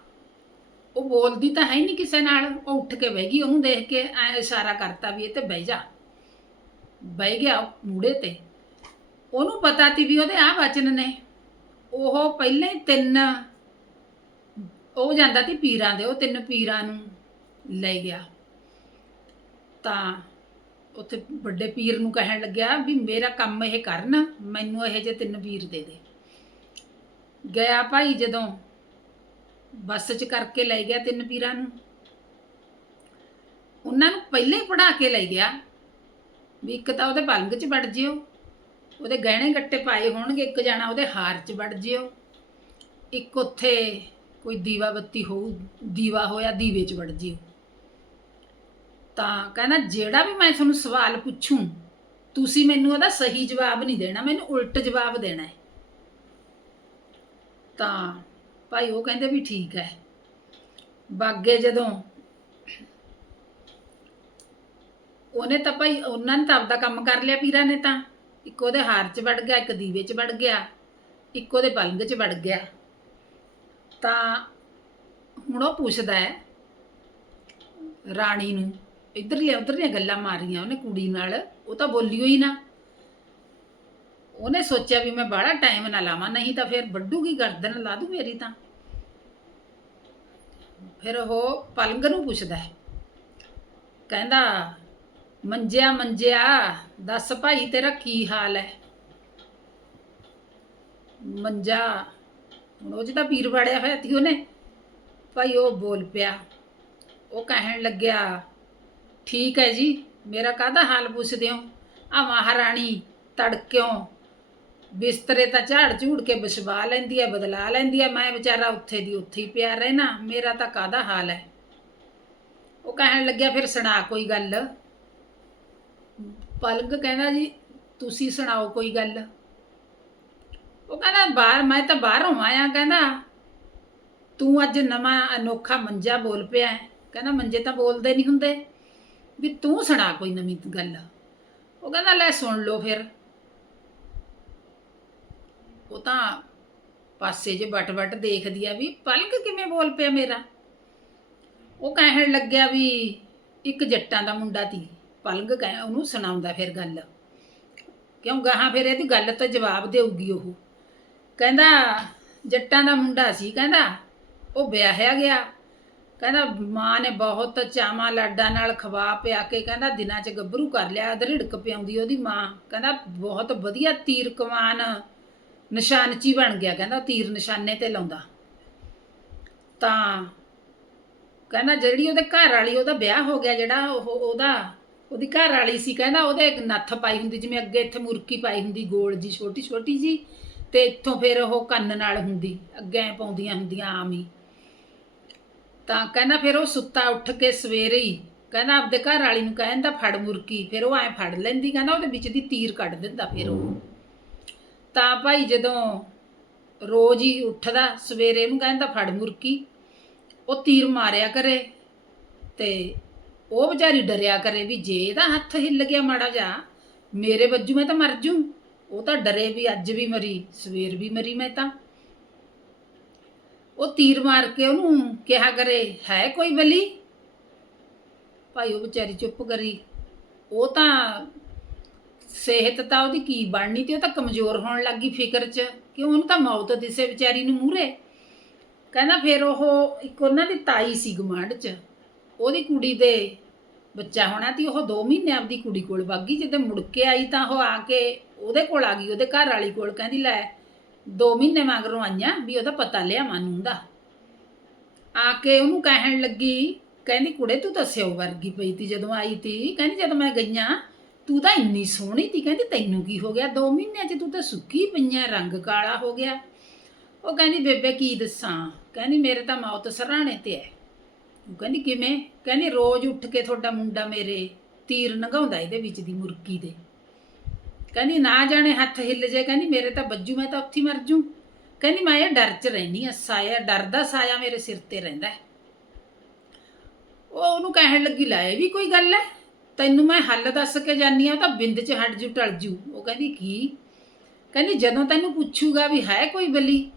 ਉਹ ਬੋਲਦੀ ਤਾਂ ਹੈ ਹੀ ਨਹੀਂ ਕਿਸੇ ਨਾਲ, ਉਹ ਉੱਠ ਕੇ ਬਹਿ ਗਈ, ਉਹਨੂੰ ਦੇਖ ਕੇ ਐ ਇਸ਼ਾਰਾ ਕਰਤਾ ਵੀ ਇਹ ਤੇ ਬਹਿ ਜਾ। ਬਹਿ ਗਿਆ ਉਹ ਮੂੜੇ ਤੇ। ਉਹਨੂੰ ਪਤਾ ਸੀ ਵੀ ਉਹਦੇ ਆ ਵਚਨ ਨੇ। ਉਹ ਪਹਿਲਾਂ ਹੀ ਤਿੰਨ, ਉਹ ਜਾਂਦਾ ਸੀ ਪੀਰਾਂ ਦੇ, ਉਹ ਤਿੰਨ ਪੀਰਾਂ ਨੂੰ ਲੈ ਗਿਆ। ਤਾਂ ਉੱਥੇ ਵੱਡੇ ਪੀਰ ਨੂੰ ਕਹਿਣ ਲੱਗਿਆ ਵੀ ਮੇਰਾ ਕੰਮ ਇਹ ਕਰਨ, ਮੈਨੂੰ ਇਹ ਜੇ ਤਿੰਨ ਪੀਰ ਦੇ ਦੇ। ਗਿਆ ਭਾਈ ਜਦੋਂ ਬੱਸ 'ਚ ਕਰਕੇ ਲੈ ਗਿਆ ਤਿੰਨ ਪੀਰਾਂ ਨੂੰ। ਉਹਨਾਂ ਨੂੰ ਪਹਿਲੇ ਹੀ ਪੜਾ ਕੇ ਲੈ ਗਿਆ। ਵੀ ਇੱਕ ਤਾਂ ਉਹਦੇ ਪਲੰਗ 'ਚ ਵੜ ਜਿਓ, ਉਹਦੇ ਗਹਿਣੇ ਗੱਟੇ ਪਾਏ ਹੋਣਗੇ, ਇੱਕ ਜਾਣਾ ਉਹਦੇ ਹਾਰ 'ਚ ਵੜ ਜਿਓ, ਇੱਕ ਉੱਥੇ ਕੋਈ ਦੀਵਾ ਬੱਤੀ ਹੋਊ, ਦੀਵਾ ਹੋਇਆ ਦੀਵੇ 'ਚ ਵੜ ਜਿਓ। ਤਾਂ ਕਹਿੰਦਾ, ਜਿਹੜਾ ਵੀ ਮੈਂ ਤੁਹਾਨੂੰ ਸਵਾਲ ਪੁੱਛੂੰ, ਤੁਸੀਂ ਮੈਨੂੰ ਉਹਦਾ ਸਹੀ ਜਵਾਬ ਨਹੀਂ ਦੇਣਾ, ਮੈਨੂੰ ਉਲਟ ਜਵਾਬ ਦੇਣਾ ਹੈ। ਤਾਂ ਭਾਈ ਉਹ ਕਹਿੰਦੇ ਵੀ ਠੀਕ ਹੈ। ਬਾਗੇ ਜਦੋਂ ਉਹਨੇ ਤਾਂ ਭਾਈ ਉਹਨਾਂ ਨੇ ਤਾਂ ਆਪਦਾ ਕੰਮ ਕਰ ਲਿਆ ਪੀਰਾਂ ਨੇ ਤਾਂ। ਇੱਕ ਉਹਦੇ ਹਾਰ 'ਚ ਵੜ ਗਿਆ, ਇੱਕ ਦੀਵੇ 'ਚ ਵੜ ਗਿਆ, ਇੱਕ ਉਹਦੇ ਪਲੰਗ 'ਚ ਵੜ ਗਿਆ। ਤਾਂ ਹੁਣ ਉਹ ਪੁੱਛਦਾ ਹੈ ਰਾਣੀ ਨੂੰ ਇੱਧਰ ਦੀਆਂ ਉੱਧਰ ਦੀਆਂ ਗੱਲਾਂ ਮਾਰੀਆਂ ਉਹਨੇ ਕੁੜੀ ਨਾਲ, ਉਹ ਤਾਂ ਬੋਲੀ ਹੋਈ ਨਾ। ਉਹਨੇ ਸੋਚਿਆ ਵੀ ਮੈਂ ਬੜਾ ਟਾਈਮ ਨਾ ਲਾਵਾਂ, ਨਹੀਂ ਤਾਂ ਫਿਰ ਵੱਡੂਗੀ ਗਰਦਨ, ਲਾ ਦੂ ਮੇਰੀ ਤਾਂ। ਫਿਰ ਉਹ ਪਲੰਗ ਨੂੰ ਪੁੱਛਦਾ ਹੈ, ਕਹਿੰਦਾ ਮੰਜਿਆ ਮੰਜਿਆ, ਦੱਸ ਭਾਈ ਤੇਰਾ ਕੀ ਹਾਲ ਹੈ ਮੰਜਾ, ਹੁਣ ਉਹ ਜਿਹਦਾ ਪੀਰ ਵੜਿਆ ਹੋਇਆ ਸੀ ਉਹਨੇ? ਭਾਈ ਉਹ ਬੋਲ ਪਿਆ, ਉਹ ਕਹਿਣ ਲੱਗਿਆ, ਠੀਕ ਹੈ ਜੀ, ਮੇਰਾ ਕਾਹਦਾ ਹਾਲ ਪੁੱਛਦੇ ਹੋ? ਆ ਮਹਾਰਾਣੀ ਤੜਕਿਓ। ਬਿਸਤਰੇ ਤਾਂ ਝਾੜ ਝੂੜ ਕੇ ਵਿਛਵਾ ਲੈਂਦੀ ਹੈ ਬਦਲਾ ਲੈਂਦੀ ਹੈ ਮੈਂ ਵਿਚਾਰਾ ਉੱਥੇ ਦੀ ਉੱਥੇ ਹੀ ਪਿਆ ਰਹਿਣਾ, ਮੇਰਾ ਤਾਂ ਕਾਹਦਾ ਹਾਲ ਹੈ ਉਹ ਕਹਿਣ ਲੱਗਿਆ, ਫਿਰ ਸੁਣਾ ਕੋਈ ਗੱਲ। ਪਲਗ ਕਹਿੰਦਾ ਜੀ, ਤੁਸੀਂ ਸੁਣਾਓ ਕੋਈ ਗੱਲ। ਉਹ ਕਹਿੰਦਾ, ਬਾਹਰ, ਮੈਂ ਤਾਂ ਬਾਹਰੋਂ ਆਇਆ, ਕਹਿੰਦਾ, ਤੂੰ ਅੱਜ ਨਵਾਂ ਅਨੋਖਾ ਮੰਜਾ ਬੋਲ ਪਿਆ ਕਹਿੰਦਾ, ਮੰਜੇ ਤਾਂ ਬੋਲਦੇ ਨਹੀਂ ਹੁੰਦੇ। ਵੀ ਤੂੰ ਸੁਣਾ ਕੋਈ ਨਵੀਂ ਗੱਲ। ਉਹ ਕਹਿੰਦਾ, ਲੈ ਸੁਣ ਲਓ ਫਿਰ। ਉਹ ਤਾਂ ਪਾਸੇ ਜੇ ਵਟ ਵਟ ਦੇਖਦੀ ਆ ਵੀ ਪਲਕ ਕਿਵੇਂ ਬੋਲ ਪਿਆ ਮੇਰਾ। ਉਹ ਕਹਿਣ ਲੱਗਿਆ ਵੀ ਇੱਕ ਜੱਟਾਂ ਦਾ ਮੁੰਡਾ ਤੀ। ਪਲੰਗ ਕਹਿ ਉਹਨੂੰ ਸੁਣਾਉਂਦਾ ਫਿਰ ਗੱਲ। ਕਿਉਂ ਗਾਹਾਂ ਫਿਰ ਇਹਦੀ ਗੱਲ ਤਾਂ ਜਵਾਬ ਦੇਊਗੀ ਉਹ। ਕਹਿੰਦਾ, ਜੱਟਾਂ ਦਾ ਮੁੰਡਾ ਸੀ, ਕਹਿੰਦਾ, ਉਹ ਵਿਆਹਿਆ ਗਿਆ। ਕਹਿੰਦਾ, ਮਾਂ ਨੇ ਬਹੁਤ ਚਾਵਾਂ ਲਾਡਾਂ ਨਾਲ ਖਵਾ ਪਿਆ ਕੇ ਕਹਿੰਦਾ, ਦਿਨਾਂ 'ਚ ਗੱਭਰੂ ਕਰ ਲਿਆ ਦਰਿੜਕ ਪਿਆਉਂਦੀ ਉਹਦੀ ਮਾਂ। ਕਹਿੰਦਾ, ਬਹੁਤ ਵਧੀਆ ਤੀਰ ਕਮਾਨ ਨਿਸ਼ਾਨਚੀ ਬਣ ਗਿਆ, ਕਹਿੰਦਾ, ਤੀਰ ਨਿਸ਼ਾਨੇ ਤੇ ਲਾਉਂਦਾ। ਤਾਂ ਕਹਿੰਦਾ, ਜਿਹੜੀ ਉਹਦੇ ਘਰ ਵਾਲੀ, ਉਹਦਾ ਵਿਆਹ ਹੋ ਗਿਆ ਜਿਹੜਾ, ਉਹ ਉਹਦਾ ਉਹਦੀ ਘਰ ਵਾਲੀ ਸੀ, ਕਹਿੰਦਾ ਉਹਦੇ ਇੱਕ ਨੱਥ ਪਾਈ ਹੁੰਦੀ, ਜਿਵੇਂ ਅੱਗੇ ਇੱਥੇ ਮੁਰਕੀ ਪਾਈ ਹੁੰਦੀ, ਗੋਲ ਜੀ, ਛੋਟੀ ਛੋਟੀ ਜੀ, ਤੇ ਇੱਥੋਂ ਫਿਰ ਉਹ ਕੰਨ ਨਾਲ ਹੁੰਦੀ, ਅੱਗੇ ਐਂ ਪਾਉਂਦੀਆਂ ਹੁੰਦੀਆਂ ਆਮ ਹੀ। ਤਾਂ ਕਹਿੰਦਾ ਫਿਰ ਉਹ ਸੁੱਤਾ ਉੱਠ ਕੇ ਸਵੇਰੇ ਹੀ, ਕਹਿੰਦਾ ਆਪਦੇ ਘਰ ਵਾਲੀ ਨੂੰ ਕਹਿੰਦਾ ਫੜ ਮੁਰਕੀ, ਫਿਰ ਉਹ ਐਂ ਫੜ ਲੈਂਦੀ, ਕਹਿੰਦਾ ਉਹਦੇ ਵਿੱਚ ਦੀ ਤੀਰ ਕੱਢ ਦਿੰਦਾ ਫਿਰ ਉਹ। ਤਾਂ ਭਾਈ ਜਦੋਂ ਰੋਜ਼ ਹੀ ਉੱਠਦਾ, ਸਵੇਰੇ ਉਹਨੂੰ ਕਹਿੰਦਾ ਫੜ ਮੁਰਕੀ, ਉਹ ਤੀਰ ਮਾਰਿਆ ਕਰੇ, ਤੇ ਉਹ ਵਿਚਾਰੀ ਡਰਿਆ ਕਰੇ ਵੀ ਜੇ ਇਹਦਾ ਹੱਥ ਹਿੱਲ ਗਿਆ ਮਾੜਾ ਜਾ ਮੇਰੇ ਵੱਜੂ ਮੈਂ ਤਾਂ ਮਰ ਜੂ। ਉਹ ਤਾਂ ਡਰੇ ਵੀ, ਅੱਜ ਵੀ ਮਰੀ, ਸਵੇਰ ਵੀ ਮਰੀ ਮੈਂ ਤਾਂ। ਉਹ ਤੀਰ ਮਾਰ ਕੇ ਉਹਨੂੰ ਕਿਹਾ ਕਰੇ, ਹੈ ਕੋਈ ਬਲੀ? ਭਾਈ ਉਹ ਵਿਚਾਰੀ ਚੁੱਪ ਕਰੀ। ਉਹ ਤਾਂ ਸਿਹਤ ਤਾਂ ਉਹਦੀ ਕੀ ਬਣਨੀ ਤੇ ਉਹ ਤਾਂ ਕਮਜ਼ੋਰ ਹੋਣ ਲੱਗੀ ਫਿਕਰ 'ਚ, ਕਿ ਉਹਨੂੰ ਤਾਂ ਮੌਤ ਦਿਸੇ ਵਿਚਾਰੀ ਨੂੰ ਮੂਰੇ ਕਹਿੰਦਾ ਫਿਰ ਉਹ ਇੱਕ ਉਹਨਾਂ ਦੀ ਤਾਈ ਸੀ ਗਮਾਂਡ 'ਚ। ਉਹਦੀ ਕੁੜੀ ਦੇ ਬੱਚਾ ਹੋਣਾ ਤੀ, ਉਹ 2 ਮਹੀਨੇ ਆਪਦੀ ਕੁੜੀ ਕੋਲ ਵਾਗੀ ਜਦੋਂ ਮੁੜ ਕੇ ਆਈ ਤਾਂ ਉਹ ਆ ਕੇ ਉਹਦੇ ਕੋਲ ਆ ਗਈ, ਉਹਦੇ ਘਰ ਵਾਲੀ ਕੋਲ ਕਹਿੰਦੀ, ਲੈ 2 ਮਹੀਨੇ ਮਗਰੋਂ ਆਈਆਂ ਵੀ ਉਹਦਾ ਪਤਾ ਲਿਆ ਮਾਨੂੰ ਦਾ। ਆ ਕੇ ਉਹਨੂੰ ਕਹਿਣ ਲੱਗੀ, ਕਹਿੰਦੀ, ਕੁੜੇ ਤੂੰ ਤਾਂ ਸਿਓ ਵਰਗੀ ਪਈ ਤੀ ਜਦੋਂ ਆਈ ਤੀ। ਕਹਿੰਦੀ, ਜਦੋਂ ਮੈਂ ਗਈਆਂ, ਤੂੰ ਤਾਂ ਇੰਨੀ ਸੋਹਣੀ ਤੀ, ਕਹਿੰਦੀ, ਤੈਨੂੰ ਕੀ ਹੋ ਗਿਆ? 2 ਮਹੀਨਿਆਂ 'ਚ ਤੂੰ ਤਾਂ ਸੁੱਕੀ ਪਈਆਂ, ਰੰਗ ਕਾਲਾ ਹੋ ਗਿਆ। ਉਹ ਕਹਿੰਦੀ, ਬੇਬੇ ਕੀ ਦੱਸਾਂ? ਕਹਿੰਦੀ, ਮੇਰੇ ਤਾਂ ਮੌਤ ਸਰਾਣੇ ਤੇ ਹੈ ਉਹ ਕਹਿੰਦੀ, ਕਿਵੇਂ? ਕਹਿੰਦੀ, ਰੋਜ਼ ਉੱਠ ਕੇ ਤੁਹਾਡਾ ਮੁੰਡਾ ਮੇਰੇ ਤੀਰ ਨਗਾਉਂਦਾ ਇਹਦੇ ਵਿੱਚ ਦੀ ਮੁਰਕੀ ਦੇ। ਕਹਿੰਦੀ, ਨਾ ਜਾਣੇ ਹੱਥ ਹਿੱਲ ਜੇ। ਕਹਿੰਦੀ, ਮੇਰੇ ਤਾਂ ਬੱਜੂ, ਮੈਂ ਤਾਂ ਉੱਥੇ ਹੀ ਮਰ ਜੂ। ਕਹਿੰਦੀ, ਮੈਂ ਇਹ ਡਰ 'ਚ ਰਹਿਨੀ ਆ ਸਾਇਆ, ਡਰ ਦਾ ਸਾਇਆ ਮੇਰੇ ਸਿਰ ਤੇ ਰਹਿੰਦਾ ਉਹ ਉਹਨੂੰ ਕਹਿਣ ਲੱਗੀ, ਲੈ, ਇਹ ਵੀ ਕੋਈ ਗੱਲ ਹੈ? ਤੈਨੂੰ ਮੈਂ ਹੱਲ ਦੱਸ ਕੇ ਜਾਨੀ ਆ ਤਾਂ ਬਿੰਦ 'ਚ ਹਟ ਜੂ, ਟਲ ਜੂ। ਉਹ ਕਹਿੰਦੀ, ਕੀ? ਕਹਿੰਦੀ, ਜਦੋਂ ਤੈਨੂੰ ਪੁੱਛੂਗਾ ਵੀ ਹੈ ਕੋਈ ਬਲੀ?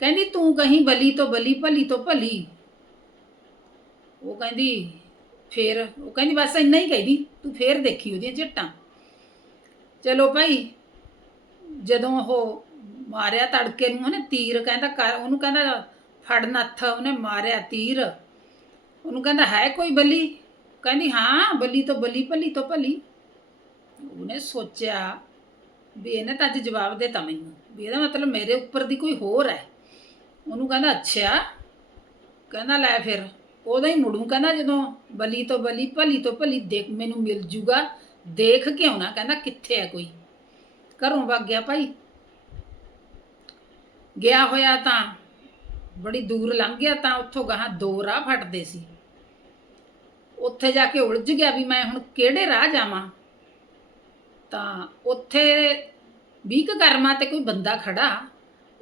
ਕਹਿੰਦੀ, ਤੂੰ ਕਹੀਂ ਬਲੀ ਤੋਂ ਬਲੀ, ਭਲੀ ਤੋਂ ਭਲੀ। ਉਹ ਕਹਿੰਦੀ, ਫੇਰ, ਉਹ ਕਹਿੰਦੀ, ਬਸ ਇੰਨਾ ਹੀ ਕਹਿੰਦੀ, ਤੂੰ ਫੇਰ ਦੇਖੀ ਉਹਦੀਆਂ ਝੱਟਾਂ। ਚਲੋ ਭਾਈ, ਜਦੋਂ ਉਹ ਮਾਰਿਆ ਤੜਕੇ ਨੂੰ, ਉਹਨੇ ਤੀਰ ਕਹਿੰਦਾ ਕਰ ਉਹਨੂੰ ਕਹਿੰਦਾ, ਫੜ ਨੱਥ, ਉਹਨੇ ਮਾਰਿਆ ਤੀਰ। ਉਹਨੂੰ ਕਹਿੰਦਾ, ਹੈ ਕੋਈ ਬਲੀ? ਕਹਿੰਦੀ, ਹਾਂ, ਬਲੀ ਤੋਂ ਬਲੀ, ਭਲੀ ਤੋਂ ਭਲੀ। ਉਹਨੇ ਸੋਚਿਆ ਵੀ ਇਹਨੇ ਤਾਂ ਅੱਜ ਜਵਾਬ ਦੇਤਾ ਮੈਨੂੰ, ਵੀ ਇਹਦਾ ਮਤਲਬ ਮੇਰੇ ਉੱਪਰ ਦੀ ਕੋਈ ਹੋਰ ਹੈ। ਉਹਨੂੰ ਕਹਿੰਦਾ, ਅੱਛਾ। ਕਹਿੰਦਾ, ਲੈ ਫਿਰ। ਉਹਦਾ ਹੀ ਮੁੜੂ, ਕਹਿੰਦਾ ਜਦੋਂ ਬਲੀ ਤੋਂ ਬਲੀ, ਭਲੀ ਤੋਂ ਭਲੀ ਦੇਖ, ਮੈਨੂੰ ਮਿਲ ਜੂਗਾ, ਦੇਖ ਕੇ ਆਉਣਾ, ਕਹਿੰਦਾ ਕਿੱਥੇ ਹੈ ਕੋਈ? ਘਰੋਂ ਵਗ ਗਿਆ ਭਾਈ। ਗਿਆ ਹੋਇਆ ਤਾਂ ਬੜੀ ਦੂਰ ਲੰਘ ਗਿਆ ਤਾਂ ਉੱਥੋਂ ਗਾਹਾਂ ਦੋ ਰਾਹ ਫਟਦੇ ਸੀ। ਉੱਥੇ ਜਾ ਕੇ ਉਲਝ ਗਿਆ ਵੀ ਮੈਂ ਹੁਣ ਕਿਹੜੇ ਰਾਹ ਜਾਵਾਂ? ਤਾਂ ਉੱਥੇ ਵੀਕ ਕਰਮਾ ਤੇ ਕੋਈ ਬੰਦਾ ਖੜਾ।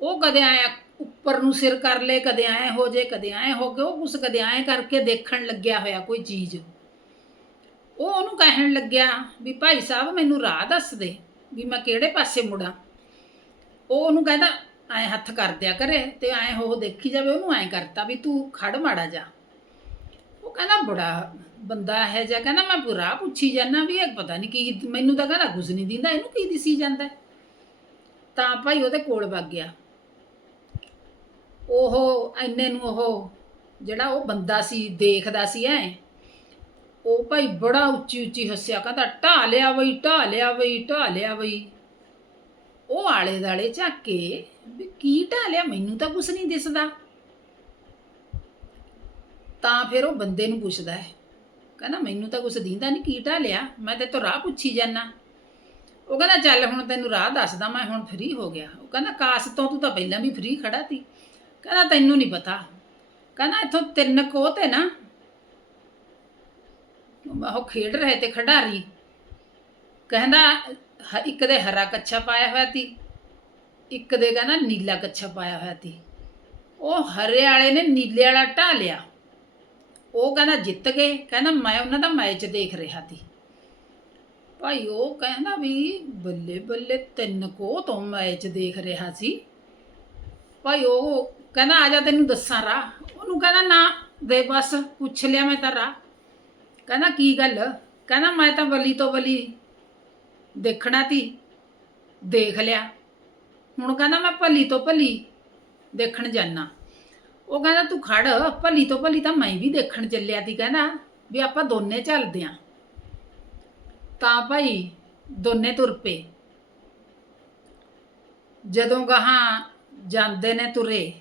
ਉਹ ਕਦੇ ਆਇਆ ਉੱਪਰ ਨੂੰ ਸਿਰ ਕਰ ਲੇ ਕਦੇ ਐ ਹੋ ਜੇ, ਕਦੇ ਐ ਹੋ ਕੇ, ਉਹ ਕੁਛ ਕਦੇ ਐ ਕਰਕੇ ਦੇਖਣ ਲੱਗਿਆ ਹੋਇਆ ਕੋਈ ਚੀਜ਼। ਉਹ ਉਹਨੂੰ ਕਹਿਣ ਲੱਗਿਆ ਵੀ ਭਾਈ ਸਾਹਿਬ ਮੈਨੂੰ ਰਾਹ ਦੱਸ ਦੇ ਵੀ ਮੈਂ ਕਿਹੜੇ ਪਾਸੇ ਮੁੜਾਂ। ਉਹ ਉਹਨੂੰ ਕਹਿੰਦਾ, ਐ ਹੱਥ ਕਰ ਦਿਆ ਕਰੇ ਤੇ ਐ ਹੋ ਦੇਖੀ ਜਾਵੇ, ਉਹਨੂੰ ਐ ਕਰਤਾ ਵੀ ਤੂੰ ਖੜ ਮਾੜਾ ਜਾ। ਉਹ ਕਹਿੰਦਾ, ਬੜਾ ਬੰਦਾ ਹੈ ਜਾਂ ਕਹਿੰਦਾ, ਮੈਂ ਪੂਰਾ ਪੁੱਛੀ ਜਾਨਾ ਵੀ ਇਹ ਪਤਾ ਨਹੀਂ ਕੀ, ਮੈਨੂੰ ਤਾਂ ਕਹਿੰਦਾ ਕੁਝ ਨਹੀਂ ਦਿੰਦਾ, ਇਹਨੂੰ ਕੀ ਦਿਸੀ ਜਾਂਦਾ? ਤਾਂ ਭਾਈ ਉਹਦੇ ਕੋਲ ਵਗ ਗਿਆ। ਉਹ ਐਨੇ ਨੂੰ ਉਹ ਜਿਹੜਾ ਉਹ ਬੰਦਾ ਸੀ, ਦੇਖਦਾ ਸੀ ਐ। ਉਹ ਭਾਈ ਬੜਾ ਉੱਚੀ ਉੱਚੀ ਹੱਸਿਆ, ਕਹਿੰਦਾ ਢਾ ਲਿਆ ਬਈ ਢਾ ਲਿਆ ਬਈ ਢਾ ਲਿਆ ਬਈ। ਉਹ ਆਲੇ ਦਾਲੇ ਝੱਕ ਕੇ, ਵੀ ਕੀ ਢਾ ਲਿਆ, ਮੈਨੂੰ ਤਾਂ ਕੁਛ ਨਹੀਂ ਦਿਸਦਾ। ਤਾਂ ਫਿਰ ਉਹ ਬੰਦੇ ਨੂੰ ਪੁੱਛਦਾ ਹੈ, ਕਹਿੰਦਾ, ਮੈਨੂੰ ਤਾਂ ਕੁਛ ਦਿੰਦਾ ਨਹੀਂ, ਕੀ ਢਾ ਲਿਆ? ਮੈਂ ਤੇ ਤੋਂ ਰਾਹ ਪੁੱਛੀ ਜਾਨਾ ਉਹ ਕਹਿੰਦਾ, ਚੱਲ ਹੁਣ ਤੈਨੂੰ ਰਾਹ ਦੱਸਦਾ, ਮੈਂ ਹੁਣ ਫ੍ਰੀ ਹੋ ਗਿਆ। ਉਹ ਕਹਿੰਦਾ, ਕਾਸ ਤੋਂ ਤੂੰ ਤਾਂ ਪਹਿਲਾਂ ਵੀ ਫ੍ਰੀ ਖੜਾ ਸੀ ਕਹਿੰਦਾ ਤੈਨੂੰ ਨਹੀਂ ਪਤਾ। ਕਹਿੰਦਾ ਇੱਥੋਂ ਤਿੰਨ ਕੋਹ ਤੇ ਨਾ। ਉਹ ਖੇਡ ਰਹੇ ਤੇ ਖਿਡਾਰੀ। ਕਹਿੰਦਾ ਇੱਕ ਦੇ ਹਰਾ ਕੱਛਾ ਪਾਇਆ ਹੋਇਆ ਸੀ। ਇੱਕ ਦੇ ਕਹਿੰਦਾ ਨੀਲਾ ਕੱਛਾ ਪਾਇਆ ਹੋਇਆ ਸੀ। ਉਹ ਹਰੇ ਵਾਲੇ ਨੇ ਨੀਲੇ ਵਾਲਾ ਢਾ ਲਿਆ। ਉਹ ਕਹਿੰਦਾ ਜਿੱਤ ਗਏ। ਕਹਿੰਦਾ ਮੈਂ ਉਹਨਾਂ ਦਾ ਮੈਚ ਦੇਖ ਰਿਹਾ ਸੀ। ਭਾਈ ਉਹ ਕਹਿੰਦਾ ਵੀ ਬੱਲੇ ਬੱਲੇ ਤਿੰਨ ਕੋ ਤੋਂ ਮੈਚ ਦੇਖ ਰਿਹਾ ਸੀ। ਭਾਈ ਉਹ ਕਹਿੰਦਾ, ਆ ਜਾ ਤੈਨੂੰ ਦੱਸਾਂ ਰਾਹ। ਉਹਨੂੰ ਕਹਿੰਦਾ, ਨਾ, ਦੇ ਬਸ, ਪੁੱਛ ਲਿਆ ਮੈਂ ਤਾਂ ਰਾਹ। ਕਹਿੰਦਾ, ਕੀ ਗੱਲ? ਕਹਿੰਦਾ, ਮੈਂ ਤਾਂ ਬਲੀ ਤੋਂ ਬਲੀ ਦੇਖਣਾ ਤੀ, ਦੇਖ ਲਿਆ। ਹੁਣ ਕਹਿੰਦਾ, ਮੈਂ ਭਲੀ ਤੋਂ ਭਲੀ ਦੇਖਣ ਜਾਣਾ ਉਹ ਕਹਿੰਦਾ, ਤੂੰ ਖੜ, ਭਲੀ ਤੋਂ ਭਲੀ ਤਾਂ ਮੈਂ ਵੀ ਦੇਖਣ ਚੱਲਿਆ ਤੀ। ਕਹਿੰਦਾ, ਵੀ ਆਪਾਂ ਦੋਨੇ ਚੱਲਦੇ ਆਂ। ਤਾਂ ਭਾਈ ਦੋਨੇ ਤੁਰ ਪਏ। ਜਦੋਂ ਗਾਹਾਂ ਜਾਂਦੇ ਨੇ ਤੁਰੇ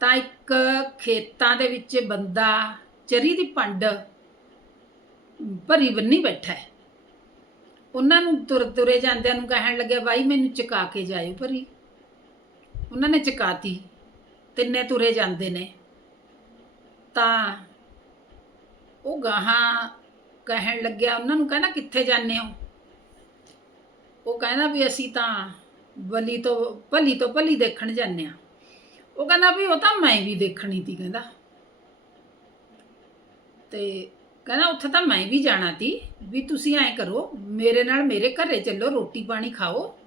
ਤਾਂ ਇੱਕ ਖੇਤਾਂ ਦੇ ਵਿੱਚ ਬੰਦਾ ਚਰੀ ਦੀ ਪੰਡ ਭਰੀ ਬੰਨੀ ਬੈਠਾ ਹੈ। ਉਹਨਾਂ ਨੂੰ ਤੁਰ ਤੁਰੇ ਜਾਂਦਿਆਂ ਨੂੰ ਕਹਿਣ ਲੱਗਿਆ, ਬਾਈ, ਮੈਨੂੰ ਚਕਾ ਕੇ ਜਾਇਓ ਭਰੀ। ਉਹਨਾਂ ਨੇ ਚਕਾਤੀ ਤਿੰਨੇ ਤੁਰੇ ਜਾਂਦੇ ਨੇ। ਤਾਂ ਉਹ ਗਾਹਾਂ ਕਹਿਣ ਲੱਗਿਆ, ਉਹਨਾਂ ਨੂੰ ਕਹਿੰਦਾ ਕਿੱਥੇ ਜਾਂਦੇ ਹੋ? ਉਹ ਕਹਿੰਦਾ ਵੀ ਅਸੀਂ ਤਾਂ ਬਲੀ ਤੋਂ, ਭਲੀ ਤੋਂ ਭਲੀ ਦੇਖਣ ਜਾਂਦੇ ਆ ਉਹ ਕਹਿੰਦਾ ਵੀ ਉਹ ਤਾਂ ਮੈਂ ਵੀ ਦੇਖਣੀ ਤੀ ਕਹਿੰਦਾ। ਤੇ ਕਹਿੰਦਾ ਉੱਥੇ ਤਾਂ ਮੈਂ ਵੀ ਜਾਣਾ ਤੀ, ਵੀ ਤੁਸੀਂ ਐਂ ਕਰੋ, ਮੇਰੇ ਨਾਲ ਮੇਰੇ ਘਰੇ ਚੱਲੋ, ਰੋਟੀ ਪਾਣੀ ਖਾਓ,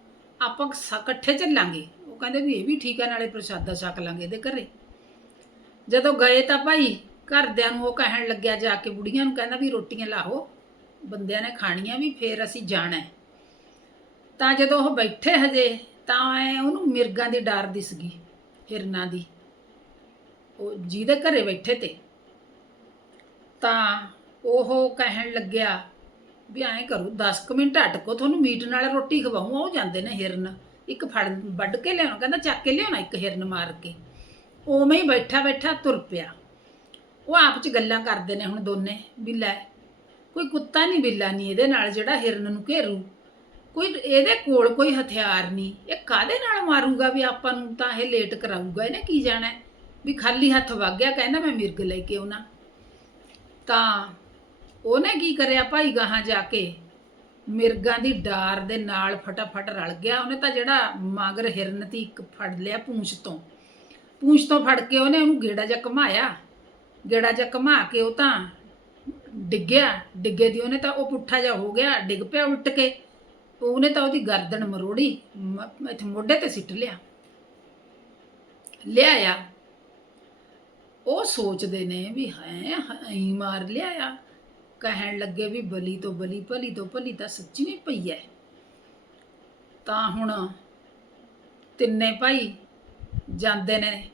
ਆਪਾਂ ਸ- ਇਕੱਠੇ ਚੱਲਾਂਗੇ। ਉਹ ਕਹਿੰਦੇ ਵੀ ਇਹ ਵੀ ਠੀਕ ਆ, ਨਾਲੇ ਪ੍ਰਸ਼ਾਦਾ ਛਕ ਲਾਂਗੇ ਇਹਦੇ ਘਰੇ। ਜਦੋਂ ਗਏ ਤਾਂ ਭਾਈ ਘਰਦਿਆਂ ਨੂੰ ਉਹ ਕਹਿਣ ਲੱਗਿਆ ਜਾ ਕੇ ਬੁੜੀਆਂ ਨੂੰ ਕਹਿੰਦਾ ਵੀ ਰੋਟੀਆਂ ਲਾਹੋ ਬੰਦਿਆਂ ਨੇ ਖਾਣੀਆਂ ਵੀ, ਫੇਰ ਅਸੀਂ ਜਾਣਾ ਤਾਂ ਜਦੋਂ ਉਹ ਬੈਠੇ ਹਜੇ, ਤਾਂ ਉਹਨੂੰ ਮਿਰਗਾਂ ਦੀ ਡਰ ਦਿਸ ਗਈ। ਹਿਰਨਾਂ ਦੀ। ਉਹ ਜਿਹਦੇ ਘਰੇ ਬੈਠੇ ਤੇ। ਤਾਂ ਉਹ ਕਹਿਣ ਲੱਗਿਆ ਵੀ ਐਂ ਕਰੋ 10 ਕੁ ਮਿੰਟ ਅਟਕੋ ਤੁਹਾਨੂੰ ਮੀਟ ਨਾਲ ਰੋਟੀ ਖਵਾਉਂ, ਉਹ ਜਾਂਦੇ ਨੇ ਹਿਰਨ। ਇੱਕ ਫੜ ਵੱਢ ਕੇ ਲਿਆਉਣਾ, ਕਹਿੰਦਾ ਚੱਕ ਕੇ ਲਿਆਉਣਾ ਇੱਕ ਹਿਰਨ ਮਾਰ ਕੇ। ਉਵੇਂ ਹੀ ਬੈਠਾ ਬੈਠਾ ਤੁਰ ਪਿਆ। ਉਹ ਆਪ ਚ ਗੱਲਾਂ ਕਰਦੇ ਨੇ ਹੁਣ ਦੋਨੇ, ਵੀ ਲੈ, ਕੋਈ ਕੁੱਤਾ ਨਹੀਂ ਬਿੱਲਾ ਨਹੀਂ ਇਹਦੇ ਨਾਲ ਜਿਹੜਾ ਹਿਰਨ ਨੂੰ ਘੇਰੂ। ਕੋਈ ਇਹਦੇ ਕੋਲ ਕੋਈ ਹਥਿਆਰ ਨਹੀਂ। ਇਹ ਕਾਦੇ ਨਾਲ ਮਾਰੂਗਾ ਵੀ ਆਪਾਂ ਨੂੰ ਤਾਂ ਇਹ ਲੇਟ ਕਰਾਊਗਾ? ਇਹਨੇ ਕੀ ਜਾਣਾ ਵੀ ਖਾਲੀ ਹੱਥ ਵਗ ਗਿਆ, ਕਹਿੰਦਾ ਮੈਂ ਮਿਰਗ ਲੈ ਕੇ ਆਉਣਾ। ਤਾਂ ਉਹਨੇ ਕੀ ਕਰਿਆ ਭਾਈ ਗਾਹਾਂ ਜਾ ਕੇ? ਮਿਰਗਾਂ ਦੀ ਡਾਰ ਦੇ ਨਾਲ ਫਟਾਫਟ ਰਲ ਗਿਆ। ਉਹਨੇ ਤਾਂ ਜਿਹੜਾ ਮਾਗਰ ਹਿਰਨ ਤੀ ਇੱਕ ਫੜ ਲਿਆ ਪੂੰਛ ਤੋਂ। ਪੂੰਛ ਤੋਂ ਫੜ ਕੇ ਉਹਨੇ ਉਹਨੂੰ ਗੇੜਾ ਜਿਹਾ ਘਮਾਇਆ। ਗੇੜਾ ਜਿਹਾ ਘਮਾ ਕੇ ਉਹ ਤਾਂ ਡਿੱਗਿਆ। ਡਿੱਗੇ ਦੀ ਉਹਨੇ ਤਾਂ ਉਹ ਪੁੱਠਾ ਜਿਹਾ ਹੋ ਗਿਆ, ਡਿੱਗ ਪਿਆ ਉਲਟ ਕੇ। ਉਹਨੇ ਤਾਂ ਉਹਦੀ ਗਰਦਨ ਮਰੋੜੀ, ਮ- ਇੱਥੇ ਮੋਢੇ ਤੇ ਸਿੱਟ ਲਿਆ। ਲਿਆਇਆ। ਉਹ ਸੋਚਦੇ ਨੇ ਵੀ ਹੈ, ਐਂ ਮਾਰ ਲਿਆਇਆ। ਕਹਿਣ ਲੱਗੇ ਵੀ ਬਲੀ ਤੋਂ ਬਲੀ, ਭਲੀ ਤੋਂ ਭਲੀ ਤਾਂ ਸੱਚੀ ਹੀ ਪਈ ਐ। ਤਾਂ ਹੁਣ ਤਿੰਨੇ ਭਾਈ ਜਾਂਦੇ ਨੇ।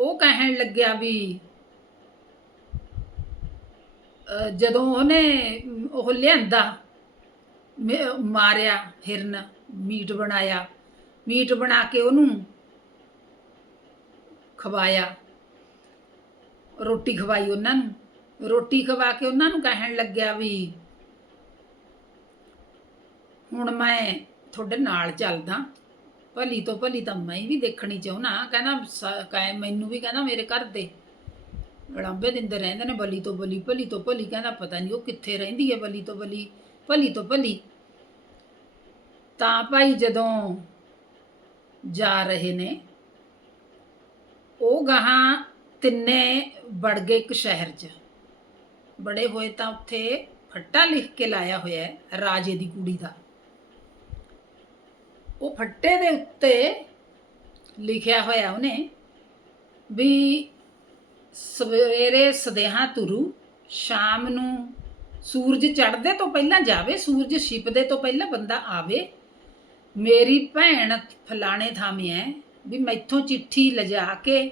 ਉਹ ਕਹਿਣ ਲੱਗਿਆ ਵੀ ਜਦੋਂ ਉਹਨੇ ਉਹ ਲਿਆਂਦਾ ਮਾਰਿਆ, ਹਿਰਨ, ਮੀਟ ਬਣਾਇਆ। ਮੀਟ ਬਣਾ ਕੇ ਉਹਨੂੰ ਖਵਾਇਆ। ਰੋਟੀ ਖਵਾਈ ਉਹਨਾਂ ਨੂੰ। ਰੋਟੀ ਖਵਾ ਕੇ ਉਹਨਾਂ ਨੂੰ ਕਹਿਣ ਲੱਗਿਆ ਵੀ, ਹੁਣ ਮੈਂ ਤੁਹਾਡੇ ਨਾਲ ਚੱਲਦਾ। ਭਲੀ ਤੋਂ ਭਲੀ ਤਾਂ ਮੈਂ ਵੀ ਦੇਖਣੀ ਚਾਹੁੰਨਾ ਕਹਿੰਦਾ, ਸ- ਮੈਨੂੰ ਵੀ ਕਹਿੰਦਾ ਮੇਰੇ ਘਰ ਦੇ। ਲੰਬੇ ਦਿੰਦੇ ਰਹਿੰਦੇ ਨੇ, ਬਲੀ ਤੋਂ ਬਲੀ, ਭਲੀ ਤੋਂ ਭਲੀ। ਕਹਿੰਦਾ, ਪਤਾ ਨਹੀਂ ਉਹ ਕਿੱਥੇ ਰਹਿੰਦੀ ਹੈ ਬਲੀ ਤੋਂ ਬਲੀ। ਭਲੀ ਤੋਂ ਭਲੀ। ਤਾਂ ਭਾਈ ਜਦੋਂ ਜਾ ਰਹੇ ਨੇ, ਉਹ ਗਾਹਾਂ ਤਿੰਨੇ ਵੜ ਗਏ ਇੱਕ ਸ਼ਹਿਰ 'ਚ। ਬੜੇ ਹੋਏ ਤਾਂ ਉੱਥੇ ਫੱਟਾ ਲਿਖ ਕੇ ਲਾਇਆ ਹੋਇਆ ਹੈ ਰਾਜੇ ਦੀ ਕੁੜੀ ਦਾ। ਉਹ ਫੱਟੇ ਦੇ ਉੱਤੇ ਲਿਖਿਆ ਹੋਇਆ ਉਹਨੇ ਵੀ ਸਵੇਰੇ ਸਦੇਹਾ ਤੁਰੂ, ਸ਼ਾਮ ਨੂੰ ਸੂਰਜ ਚੜ੍ਹਦੇ ਤੋਂ ਪਹਿਲਾਂ ਜਾਵੇ, ਸੂਰਜ ਛਿਪਦੇ ਤੋਂ ਪਹਿਲਾਂ ਬੰਦਾ ਆਵੇ, ਮੇਰੀ ਭੈਣ ਫਲਾਣੇ ਥਾਵੇਂ ਹੈ ਵੀ ਮੈਥੋਂ ਚਿੱਠੀ ਲਿਜਾ ਕੇ,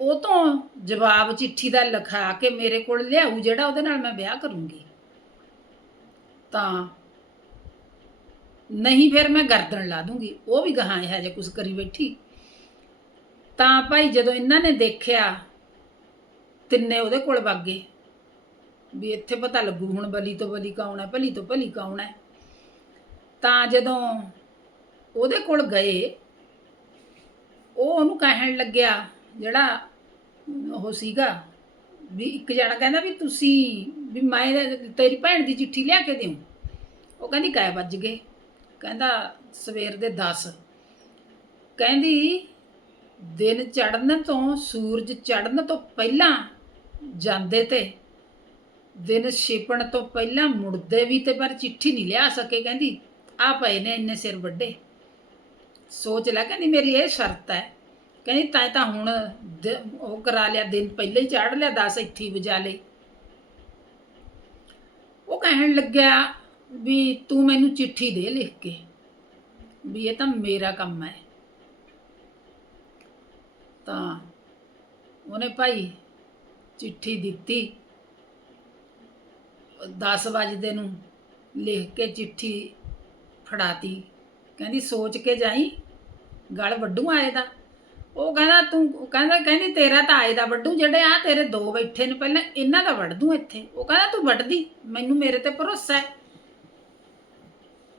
ਉਹ ਤੋਂ ਜਵਾਬ ਚਿੱਠੀ ਦਾ ਲਿਖਾ ਕੇ ਮੇਰੇ ਕੋਲ ਲਿਆਊ, ਜਿਹੜਾ ਉਹਦੇ ਨਾਲ ਮੈਂ ਵਿਆਹ ਕਰੂੰਗੀ। ਤਾਂ ਨਹੀਂ ਫਿਰ ਮੈਂ ਗਰਦਨ ਲਾ ਦੂੰਗੀ, ਉਹ ਵੀ ਗਾਹਾਂ ਇਹ ਜੇ ਕੁਝ ਕਰੀ ਬੈਠੀ। ਤਾਂ ਭਾਈ ਜਦੋਂ ਇਹਨਾਂ ਨੇ ਦੇਖਿਆ ਤਿੰਨੇ ਉਹਦੇ ਕੋਲ ਵਾਗੇ ਵੀ ਇੱਥੇ ਪਤਾ ਲੱਗੂ ਹੁਣ ਬਲੀ ਤੋਂ ਬਲੀ ਕੌਣ ਹੈ, ਭਲੀ ਤੋਂ ਭਲੀ ਕੌਣ ਹੈ। ਤਾਂ ਜਦੋਂ ਉਹਦੇ ਕੋਲ ਗਏ, ਉਹ ਉਹਨੂੰ ਕਹਿਣ ਲੱਗਿਆ, ਜਿਹੜਾ ਉਹ ਸੀਗਾ ਵੀ ਇੱਕ ਜਣਾ ਕਹਿੰਦਾ ਵੀ ਤੁਸੀਂ ਵੀ ਮੈਂ ਤੇਰੀ ਭੈਣ ਦੀ ਚਿੱਠੀ ਲਿਆ ਕੇ ਦਿਓ ਉਹ ਕਹਿੰਦੀ ਕਾਇ ਵੱਜ ਗਏ। ਕਹਿੰਦਾ ਸਵੇਰ ਦੇ 10 ਕਹਿੰਦੀ ਦਿਨ ਚੜ੍ਹਨ ਤੋਂ ਸੂਰਜ ਚੜ੍ਹਨ ਤੋਂ ਪਹਿਲਾਂ ਜਾਂਦੇ ਤੇ ਦਿਨ ਛਿਪਣ ਤੋਂ ਪਹਿਲਾਂ ਮੁੜਦੇ ਵੀ ਤੇ ਪਰ ਚਿੱਠੀ ਨਹੀਂ ਲਿਆ ਸਕੇ, ਕਹਿੰਦੀ ਆ ਪਏ ਨੇ ਇੰਨੇ ਸਿਰ ਵੱਡੇ। ਸੋਚ ਲੈ, ਕਹਿੰਦੀ, ਮੇਰੀ ਇਹ ਸ਼ਰਤ ਹੈ। ਕਹਿੰਦੀ ਤਾਂ ਤਾਂ ਹੁਣ ਉਹ ਕਰਾ ਲਿਆ, ਦਿਨ ਪਹਿਲੇ ਹੀ ਚੜ ਲਿਆ 10 ਇੱਥੇ ਵਜਾ ਲਏ। ਉਹ ਕਹਿਣ ਲੱਗਿਆ ਵੀ ਤੂੰ ਮੈਨੂੰ ਚਿੱਠੀ ਦੇ ਲਿਖ ਕੇ, ਵੀ ਇਹ ਤਾਂ ਮੇਰਾ ਕੰਮ ਹੈ। ਤਾਂ ਉਹਨੇ ਭਾਈ ਚਿੱਠੀ ਦਿੱਤੀ। 10 ਵਜੇ ਨੂੰ ਲਿਖ ਕੇ ਚਿੱਠੀ ਫੜਾਤੀ। ਕਹਿੰਦੀ, ਸੋਚ ਕੇ ਜਾਈ, ਗਲ ਵੱਡੂ ਆਏ ਦਾ ਉਹ ਕਹਿੰਦਾ, ਤੂੰ ਕਹਿੰਦਾ, ਕਹਿੰਦੀ, ਤੇਰਾ ਤਾਂ ਆਏ ਦਾ ਵੱਡੂ, ਜਿਹੜੇ ਆ ਤੇਰੇ ਦੋ ਬੈਠੇ ਨੇ ਪਹਿਲਾਂ, ਇਹਨਾਂ ਦਾ ਵੱਢ ਦੂੰ ਇੱਥੇ। ਉਹ ਕਹਿੰਦਾ, ਤੂੰ ਵੱਢਦੀ ਮੈਨੂੰ ਮੇਰੇ ਤੇ ਭਰੋਸਾ ਹੈ।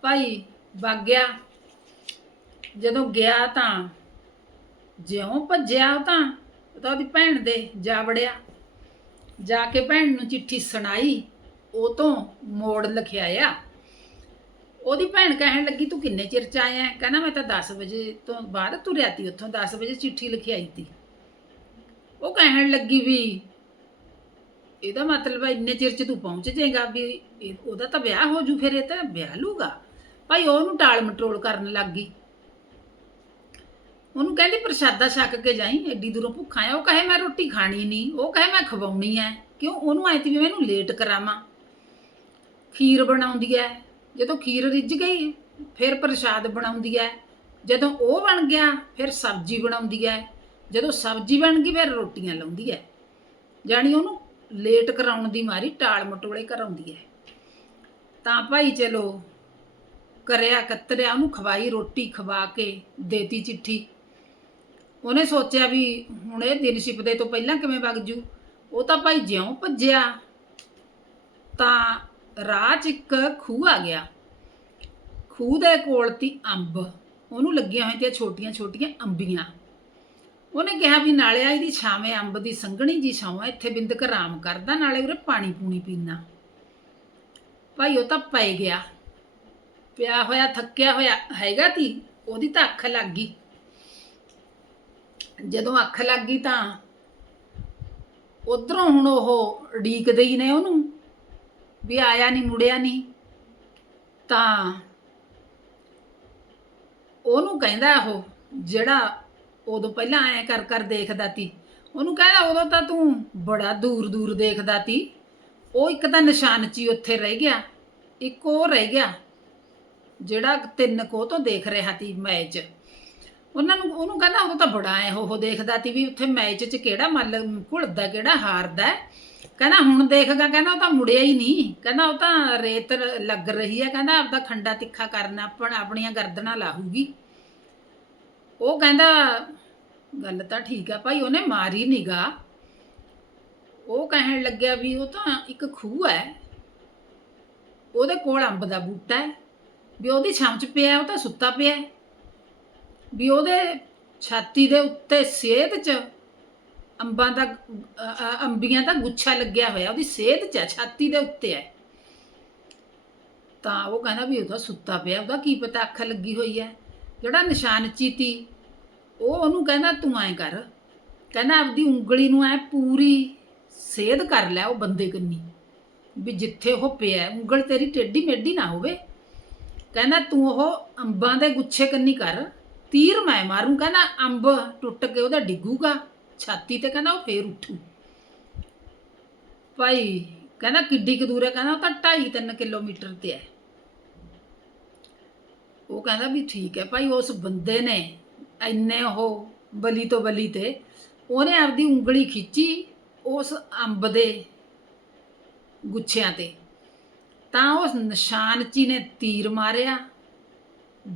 ਭਾਈ, ਵਗ ਗਿਆ। ਜਦੋਂ ਗਿਆ ਤਾਂ, ਜਿਉਂ ਭੱਜਿਆ ਤਾਂ ਤਾਂ ਉਹਦੀ ਭੈਣ ਦੇ ਜਾ ਵੜਿਆ। ਜਾ ਕੇ ਭੈਣ ਨੂੰ ਚਿੱਠੀ ਸੁਣਾਈ। ਉਹ ਤੋਂ ਮੋੜ ਲਿਖਿਆ ਉਹਦੀ ਭੈਣ ਕਹਿਣ ਲੱਗੀ, ਤੂੰ ਕਿੰਨੇ ਚਿਰ ਚ ਆਇਆ ਹੈ? ਕਹਿੰਦਾ, ਮੈਂ ਤਾਂ 10 ਵਜੇ ਤੋਂ ਬਾਅਦ ਤੁਰਿਆ ਤੀ, ਉੱਥੋਂ 10 ਵਜੇ ਚਿੱਠੀ ਲਿਖਿਆਈ ਤੀ। ਉਹ ਕਹਿਣ ਲੱਗੀ ਵੀ, ਇਹਦਾ ਮਤਲਬ ਹੈ ਇੰਨੇ ਚਿਰ ਚ ਤੂੰ ਪਹੁੰਚ ਜਾਏਗਾ ਵੀ ਇਹ- ਉਹਦਾ ਤਾਂ ਵਿਆਹ ਹੋ ਜੂ ਫਿਰ, ਇਹ ਤਾਂ ਵਿਆਹ ਲੂਗਾ। ਭਾਈ ਉਹਨੂੰ ਟਾਲ ਮਟੋਲ ਕਰਨ ਲੱਗ ਗਈ। ਉਹਨੂੰ ਕਹਿੰਦੀ, ਪ੍ਰਸ਼ਾਦਾ ਛਕ ਕੇ ਜਾਈ ਐਡੀ ਦੂਰੋਂ ਭੁੱਖਾ ਆ ਉਹ ਕਹੇ, ਮੈਂ ਰੋਟੀ ਖਾਣੀ ਨਹੀਂ ਉਹ ਕਹੇ, ਮੈਂ ਖਵਾਉਣੀ ਐ ਕਿਉਂ? ਉਹਨੂੰ ਐ ਤੀ ਵੀ ਮੈਨੂੰ ਲੇਟ ਕਰਾਵਾਂ। ਖੀਰ ਬਣਾਉਂਦੀ ਹੈ ਜਦੋਂ ਖੀਰ ਰਿੱਝ ਗਈ, ਫਿਰ ਪ੍ਰਸ਼ਾਦ ਬਣਾਉਂਦੀ ਹੈ ਜਦੋਂ ਉਹ ਬਣ ਗਿਆ, ਫਿਰ ਸਬਜ਼ੀ ਬਣਾਉਂਦੀ ਹੈ ਜਦੋਂ ਸਬਜ਼ੀ ਬਣ ਗਈ, ਫਿਰ ਰੋਟੀਆਂ ਲਾਉਂਦੀ ਹੈ ਜਾਣੀ ਉਹਨੂੰ ਲੇਟ ਕਰਾਉਣ ਦੀ ਮਾਰੀ ਟਾਲ ਮਟੋਲੇ ਕਰਾਉਂਦੀ ਹੈ ਤਾਂ ਭਾਈ ਚਲੋ, ਕਰਿਆ ਕਤਰਿਆ ਉਹਨੂੰ ਖਵਾਈ ਰੋਟੀ ਖਵਾ ਕੇ ਦੇਤੀ ਚਿੱਠੀ। ਉਹਨੇ ਸੋਚਿਆ ਵੀ ਹੁਣ ਇਹ ਦਿਨ ਛਿਪਦੇ ਤੋਂ ਪਹਿਲਾਂ ਕਿਵੇਂ ਵਗ ਜੂ। ਉਹ ਤਾਂ ਭਾਈ ਜਿਉਂ ਭੱਜਿਆ। ਤਾਂ ਰਾਹ 'ਚ ਇੱਕ ਖੂਹ ਆ ਗਿਆ। ਖੂਹ ਦੇ ਕੋਲ ਤੀ ਅੰਬ। ਉਹਨੂੰ ਲੱਗੀਆਂ ਹੋਈਆਂ ਤੇ ਛੋਟੀਆਂ ਛੋਟੀਆਂ ਅੰਬੀਆਂ। ਉਹਨੇ ਕਿਹਾ ਵੀ ਨਾਲੇ ਆ ਇਹਦੀ ਛਾਵੇਂ ਅੰਬ ਦੀ ਸੰਘਣੀ ਜੀ ਛਾਵਾਂ, ਇੱਥੇ ਬਿੰਦਕ ਆਰਾਮ ਕਰਦਾ, ਨਾਲੇ ਉਰੇ ਪਾਣੀ ਪੂਣੀ ਪੀਣਾ ਭਾਈ, ਉਹ ਤਾਂ ਪੈ ਗਿਆ। ਪਿਆ ਹੋਇਆ, ਥੱਕਿਆ ਹੋਇਆ ਹੈਗਾ ਤੀ, ਉਹਦੀ ਤਾਂ ਅੱਖ ਲੱਗ ਗਈ। ਜਦੋਂ ਅੱਖ ਲੱਗ ਗਈ ਤਾਂ ਉਧਰੋਂ ਹੁਣ ਉਹ ਢੀਕਦੇ ਹੀ ਨੇ ਉਹਨੂੰ। ਵੀ ਆਇਆ ਨਹੀਂ, ਮੁੜਿਆ ਨਹੀਂ, ਤਾਂ ਉਹਨੂੰ ਕਹਿੰਦਾ ਉਹ, ਜਿਹੜਾ ਉਦੋਂ ਪਹਿਲਾਂ ਐ ਕਰ ਕਰ ਦੇਖਦਾ ਤੀ, ਉਹਨੂੰ ਕਹਿੰਦਾ ਉਦੋਂ ਤਾਂ ਤੂੰ ਬੜਾ ਦੂਰ ਦੂਰ ਦੇਖਦਾ ਤੀ, ਉਹ ਇੱਕ ਤਾਂ ਨਿਸ਼ਾਨ ਚ ਉੱਥੇ ਰਹਿ ਗਿਆ, ਇੱਕ ਉਹ ਰਹਿ ਗਿਆ, ਜਿਹੜਾ ਤਿੰਨ ਕੋ ਤੋਂ ਦੇਖ ਰਿਹਾ ਤੀ ਮੈਚ ਉਹਨਾਂ ਨੂੰ, ਉਹਨੂੰ ਕਹਿੰਦਾ ਉਹ ਤਾਂ ਬੜਾ ਐ ਉਹ ਦੇਖਦਾ ਤੀ ਵੀ ਉੱਥੇ ਮੈਚ 'ਚ ਕਿਹੜਾ ਮੱਲ ਘੁਲਦਾ ਕਿਹੜਾ ਹਾਰਦਾ ਕਹਿੰਦਾ ਹੁਣ ਦੇਖਗਾ ਕਹਿੰਦਾ ਉਹ ਤਾਂ ਮੁੜਿਆ ਹੀ ਨਹੀਂ। ਕਹਿੰਦਾ ਉਹ ਤਾਂ ਰੇਤ ਲੱਗ ਰਹੀ ਹੈ, ਕਹਿੰਦਾ ਆਪਦਾ ਖੰਡਾ ਤਿੱਖਾ ਕਰਨਾ ਆਪਣ, ਆਪਣੀਆਂ ਗਰਦਨਾਂ ਲਾਹੂਗੀ। ਉਹ ਕਹਿੰਦਾ, ਗੱਲ ਤਾਂ ਠੀਕ ਆ ਭਾਈ, ਉਹਨੇ ਮਾਰੀ ਨਿਗਾ ਉਹ ਕਹਿਣ ਲੱਗਿਆ ਵੀ ਉਹ ਤਾਂ ਇੱਕ ਖੂਹ ਹੈ। ਉਹਦੇ ਕੋਲ ਅੰਬ ਦਾ ਬੂਟਾ ਹੈ। ਵੀ ਉਹਦੀ ਛਾਂ 'ਚ ਪਿਆ, ਉਹ ਤਾਂ ਸੁੱਤਾ ਪਿਆ ਵੀ ਉਹਦੇ ਛਾਤੀ ਦੇ ਉੱਤੇ ਸਿਹਤ 'ਚ ਅੰਬਾਂ ਦਾ ਅ, ਅੰਬੀਆਂ ਦਾ ਗੁੱਛਾ ਲੱਗਿਆ ਹੋਇਆ ਉਹਦੀ ਸੇਧ 'ਚ ਹੈ, ਛਾਤੀ ਦੇ ਉੱਤੇ ਹੈ। ਤਾਂ ਉਹ ਕਹਿੰਦਾ ਵੀ ਉਹਦਾ ਸੁੱਤਾ ਪਿਆ ਉਹਦਾ ਕੀ ਪਤਾ ਅੱਖ ਲੱਗੀ ਹੋਈ ਹੈ। ਜਿਹੜਾ ਨਿਸ਼ਾਨ ਚੀਤੀ ਉਹ ਉਹਨੂੰ ਕਹਿੰਦਾ ਤੂੰ ਐਂ ਕਰ। ਕਹਿੰਦਾ ਆਪਦੀ ਉਂਗਲੀ ਨੂੰ ਐ ਪੂਰੀ ਸੇਧ ਕਰ ਲੈ ਉਹ ਬੰਦੇ ਕੰਨੀ। ਵੀ ਜਿੱਥੇ ਉਹ ਪਿਆ ਹੈ, ਉਂਗਲ ਤੇਰੀ ਟੇਢੀ ਮੇਢੀ ਨਾ ਹੋਵੇ। ਕਹਿੰਦਾ ਤੂੰ ਉਹ ਅੰਬਾਂ ਦੇ ਗੁੱਛੇ ਕੰਨੀ ਕਰ ਤੀਰ ਮੈਂ ਮਾਰੂੰ। ਕਹਿੰਦਾ ਅੰਬ ਟੁੱਟ ਕੇ ਉਹਦਾ ਡਿੱਗੂਗਾ। ਛਾਤੀ ਤੇ ਕਹਿੰਦਾ ਉਹ ਫੇਰ ਉੱਠੂ। ਭਾਈ ਕਹਿੰਦਾ ਕਿੱਡੀ ਕੁ ਦੂਰ ਹੈ, ਕਹਿੰਦਾ ਉਹ ਤਾਂ 2.5 3 ਕਿਲੋਮੀਟਰ ਤੇ ਹੈ। ਉਹ ਕਹਿੰਦਾ ਵੀ ਠੀਕ ਹੈ ਭਾਈ, ਉਸ ਬੰਦੇ ਨੇ ਇੰਨੇ ਉਹ ਬਲੀ ਤੋਂ ਬਲੀ ਤੇ ਉਹਨੇ ਆਪਦੀ ਉਂਗਲੀ ਖਿੱਚੀ ਉਸ ਅੰਬ ਦੇ ਗੁੱਛਿਆਂ ਤੇ। ਤਾਂ ਉਸ ਨਿਸ਼ਾਨਚੀ ਨੇ ਤੀਰ ਮਾਰਿਆ,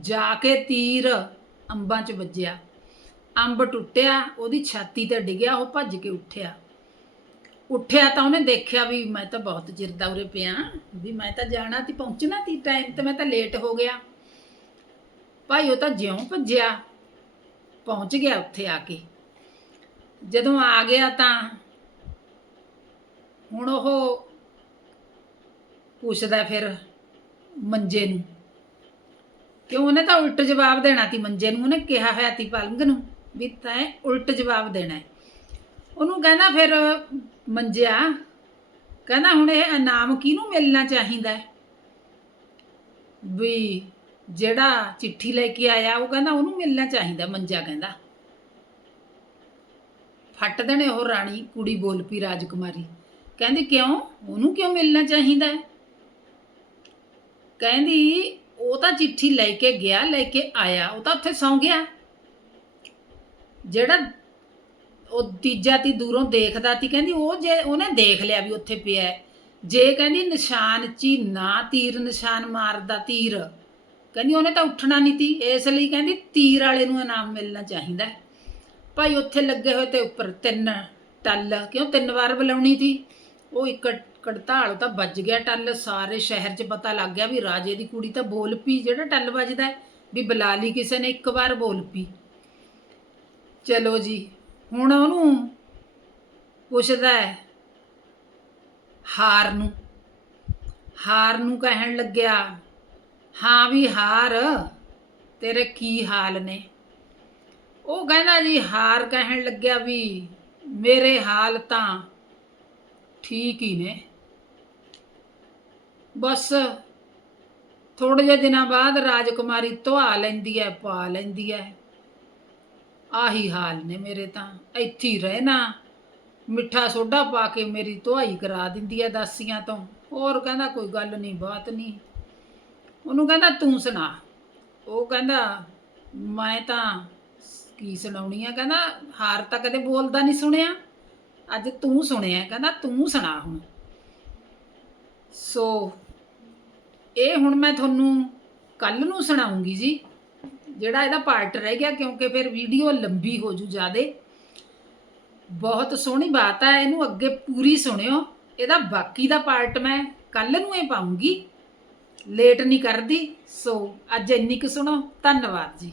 ਜਾ ਕੇ ਤੀਰ ਅੰਬਾਂ 'ਚ ਵੱਜਿਆ। ਅੰਬ ਟੁੱਟਿਆ, ਉਹਦੀ ਛਾਤੀ ਤੇ ਡਿੱਗਿਆ, ਉਹ ਭੱਜ ਕੇ ਉੱਠਿਆ। ਉੱਠਿਆ ਤਾਂ ਉਹਨੇ ਦੇਖਿਆ ਵੀ ਮੈਂ ਤਾਂ ਬਹੁਤ ਚਿਰ ਦਾ ਉਰੇ ਪਿਆ, ਵੀ ਮੈਂ ਤਾਂ ਜਾਣਾ ਤੀ ਪਹੁੰਚਣਾ ਤੀ ਟਾਈਮ ਤੇ, ਮੈਂ ਤਾਂ ਲੇਟ ਹੋ ਗਿਆ। ਭਾਈ ਉਹ ਤਾਂ ਜਿਉਂ ਭੱਜਿਆ, ਪਹੁੰਚ ਗਿਆ ਉੱਥੇ ਆ ਕੇ। ਜਦੋਂ ਆ ਗਿਆ ਤਾਂ ਹੁਣ ਉਹ ਪੁੱਛਦਾ ਫਿਰ ਮੰਜੇ ਨੂੰ, ਕਿਉਂ ਉਹਨੇ ਤਾਂ ਉਲਟ ਜਵਾਬ ਦੇਣਾ ਤੀ ਮੰਜੇ ਨੂੰ, ਉਹਨੇ ਕਿਹਾ ਹੋਇਆ ਤੀ ਪਲੰਗ ਨੂੰ। ਵੀ ਤੈਂ ਉਲਟ ਜਵਾਬ ਦੇਣਾ ਹੈ। ਉਹਨੂੰ ਕਹਿੰਦਾ ਫਿਰ, ਮੰਜਿਆ, ਕਹਿੰਦਾ ਹੁਣ ਇਹ ਇਨਾਮ ਕਿਹਨੂੰ ਮਿਲਣਾ ਚਾਹੀਦਾ ਹੈ? ਵੀ ਜਿਹੜਾ ਚਿੱਠੀ ਲੈ ਕੇ ਆਇਆ, ਉਹ ਕਹਿੰਦਾ ਉਹਨੂੰ ਮਿਲਣਾ ਚਾਹੀਦਾ ਮੰਜਾ ਕਹਿੰਦਾ। ਫੱਟ ਦੇਣੇ ਉਹ ਰਾਣੀ, ਕੁੜੀ ਬੋਲ ਪਈ ਰਾਜਕੁਮਾਰੀ। ਕਹਿੰਦੀ, ਕਿਉਂ? ਉਹਨੂੰ ਕਿਉਂ ਮਿਲਣਾ ਚਾਹੀਦਾ ਕਹਿੰਦੀ, ਉਹ ਤਾਂ ਚਿੱਠੀ ਲੈ ਕੇ ਗਿਆ, ਲੈ ਕੇ ਆਇਆ, ਉਹ ਤਾਂ ਉੱਥੇ ਸੌਂ ਗਿਆ। ਜਿਹੜਾ ਉਹ ਤੀਜਾ ਤੀ ਦੂਰੋਂ ਦੇਖਦਾ ਤੀ, ਕਹਿੰਦੀ ਉਹ ਜੇ ਉਹਨੇ ਦੇਖ ਲਿਆ ਵੀ ਉੱਥੇ ਪਿਆ ਹੈ। ਜੇ ਕਹਿੰਦੀ ਨਿਸ਼ਾਨ ਚੀ ਨਾ ਤੀਰ ਨਿਸ਼ਾਨ ਮਾਰਦਾ ਤੀਰ, ਕਹਿੰਦੀ ਉਹਨੇ ਤਾਂ ਉੱਠਣਾ ਨਹੀਂ ਤੀ, ਇਸ ਲਈ ਕਹਿੰਦੀ ਤੀਰ ਵਾਲੇ ਨੂੰ ਇਨਾਮ ਮਿਲਣਾ ਚਾਹੀਦਾ ਭਾਈ ਉੱਥੇ ਲੱਗੇ ਹੋਏ ਤੇ ਉੱਪਰ ਤਿੰਨ ਟੱਲ, ਕਿਉਂ ਤਿੰਨ ਵਾਰ ਬੁਲਾਉਣੀ ਤੀ? ਉਹ ਇੱਕ ਕੜਤਾਲ ਤਾਂ ਵੱਜ ਗਿਆ ਟੱਲ, ਸਾਰੇ ਸ਼ਹਿਰ 'ਚ ਪਤਾ ਲੱਗ ਗਿਆ ਵੀ ਰਾਜੇ ਦੀ ਕੁੜੀ ਤਾਂ ਬੋਲ ਪਈ, ਜਿਹੜਾ ਟੱਲ ਵੱਜਦਾ ਵੀ ਬੁਲਾ ਲਈ ਕਿਸੇ ਨੇ ਇੱਕ ਵਾਰ ਬੋਲ ਪਈ। ਚਲੋ ਜੀ, ਹੁਣ ਉਹਨੂੰ ਪੁੱਛਦਾ ਹੈ, ਹਾਰ ਨੂੰ। ਹਾਰ ਨੂੰ ਕਹਿਣ ਲੱਗਿਆ, ਹਾਂ ਵੀ ਹਾਰ, ਤੇਰੇ ਕੀ ਹਾਲ ਨੇ? ਉਹ ਕਹਿੰਦਾ ਜੀ, ਹਾਰ ਕਹਿਣ ਲੱਗਿਆ ਵੀ ਮੇਰੇ ਹਾਲ ਤਾਂ ਠੀਕ ਹੀ ਨੇ। ਬਸ ਥੋੜੇ ਜਿਹੇ ਦਿਨਾਂ ਬਾਅਦ ਰਾਜਕੁਮਾਰੀ ਧਵਾ ਲੈਂਦੀ ਹੈ ਪਾ ਲੈਂਦੀ ਹੈ। ਆਹੀ ਹਾਲ ਨੇ ਮੇਰੇ ਤਾਂ, ਇੱਥੇ ਹੀ ਰਹਿਣਾ। ਮਿੱਠਾ ਸੋਡਾ ਪਾ ਕੇ ਮੇਰੀ ਧੁਆਈ ਕਰਾ ਦਿੰਦੀ ਹੈ ਦਾਸੀਆਂ ਤੋਂ। ਹੋਰ ਕਹਿੰਦਾ ਕੋਈ ਗੱਲ ਨਹੀਂ, ਬਾਤ ਨਹੀਂ। ਉਹਨੂੰ ਕਹਿੰਦਾ, ਤੂੰ ਸੁਣਾ। ਉਹ ਕਹਿੰਦਾ, ਮੈਂ ਤਾਂ ਕੀ ਸੁਣਾਉਣੀ ਆ? ਕਹਿੰਦਾ, ਹਾਰ ਤਾਂ ਕਦੇ ਬੋਲਦਾ ਨਹੀਂ ਸੁਣਿਆ। ਅੱਜ ਤੂੰ ਸੁਣਿਆ ਕਹਿੰਦਾ, ਤੂੰ ਸੁਣਾ ਹੁਣ। ਸੋ, ਇਹ ਹੁਣ ਮੈਂ ਤੁਹਾਨੂੰ ਕੱਲ ਨੂੰ ਸੁਣਾਉਂਗੀ ਜੀ। ਜਿਹੜਾ ਇਹਦਾ ਪਾਰਟ ਰਹਿ ਗਿਆ ਕਿਉਂਕਿ ਫਿਰ ਵੀਡੀਓ ਲੰਬੀ ਹੋ ਜੂ ਜਿਆਦੇ। ਬਹੁਤ ਸੋਹਣੀ ਬਾਤ ਹੈ ਇਹਨੂੰ ਅੱਗੇ ਪੂਰੀ ਸੁਣਿਓ। ਇਹਦਾ ਬਾਕੀ ਦਾ ਪਾਰਟ ਮੈਂ ਕੱਲ ਨੂੰ ਇਹ ਪਾਉਂਗੀ। ਲੇਟ ਨਹੀਂ ਕਰਦੀ ਸੋ ਅੱਜ ਇੰਨੀ ਕੁ ਸੁਣੋ। ਧੰਨਵਾਦ ਜੀ।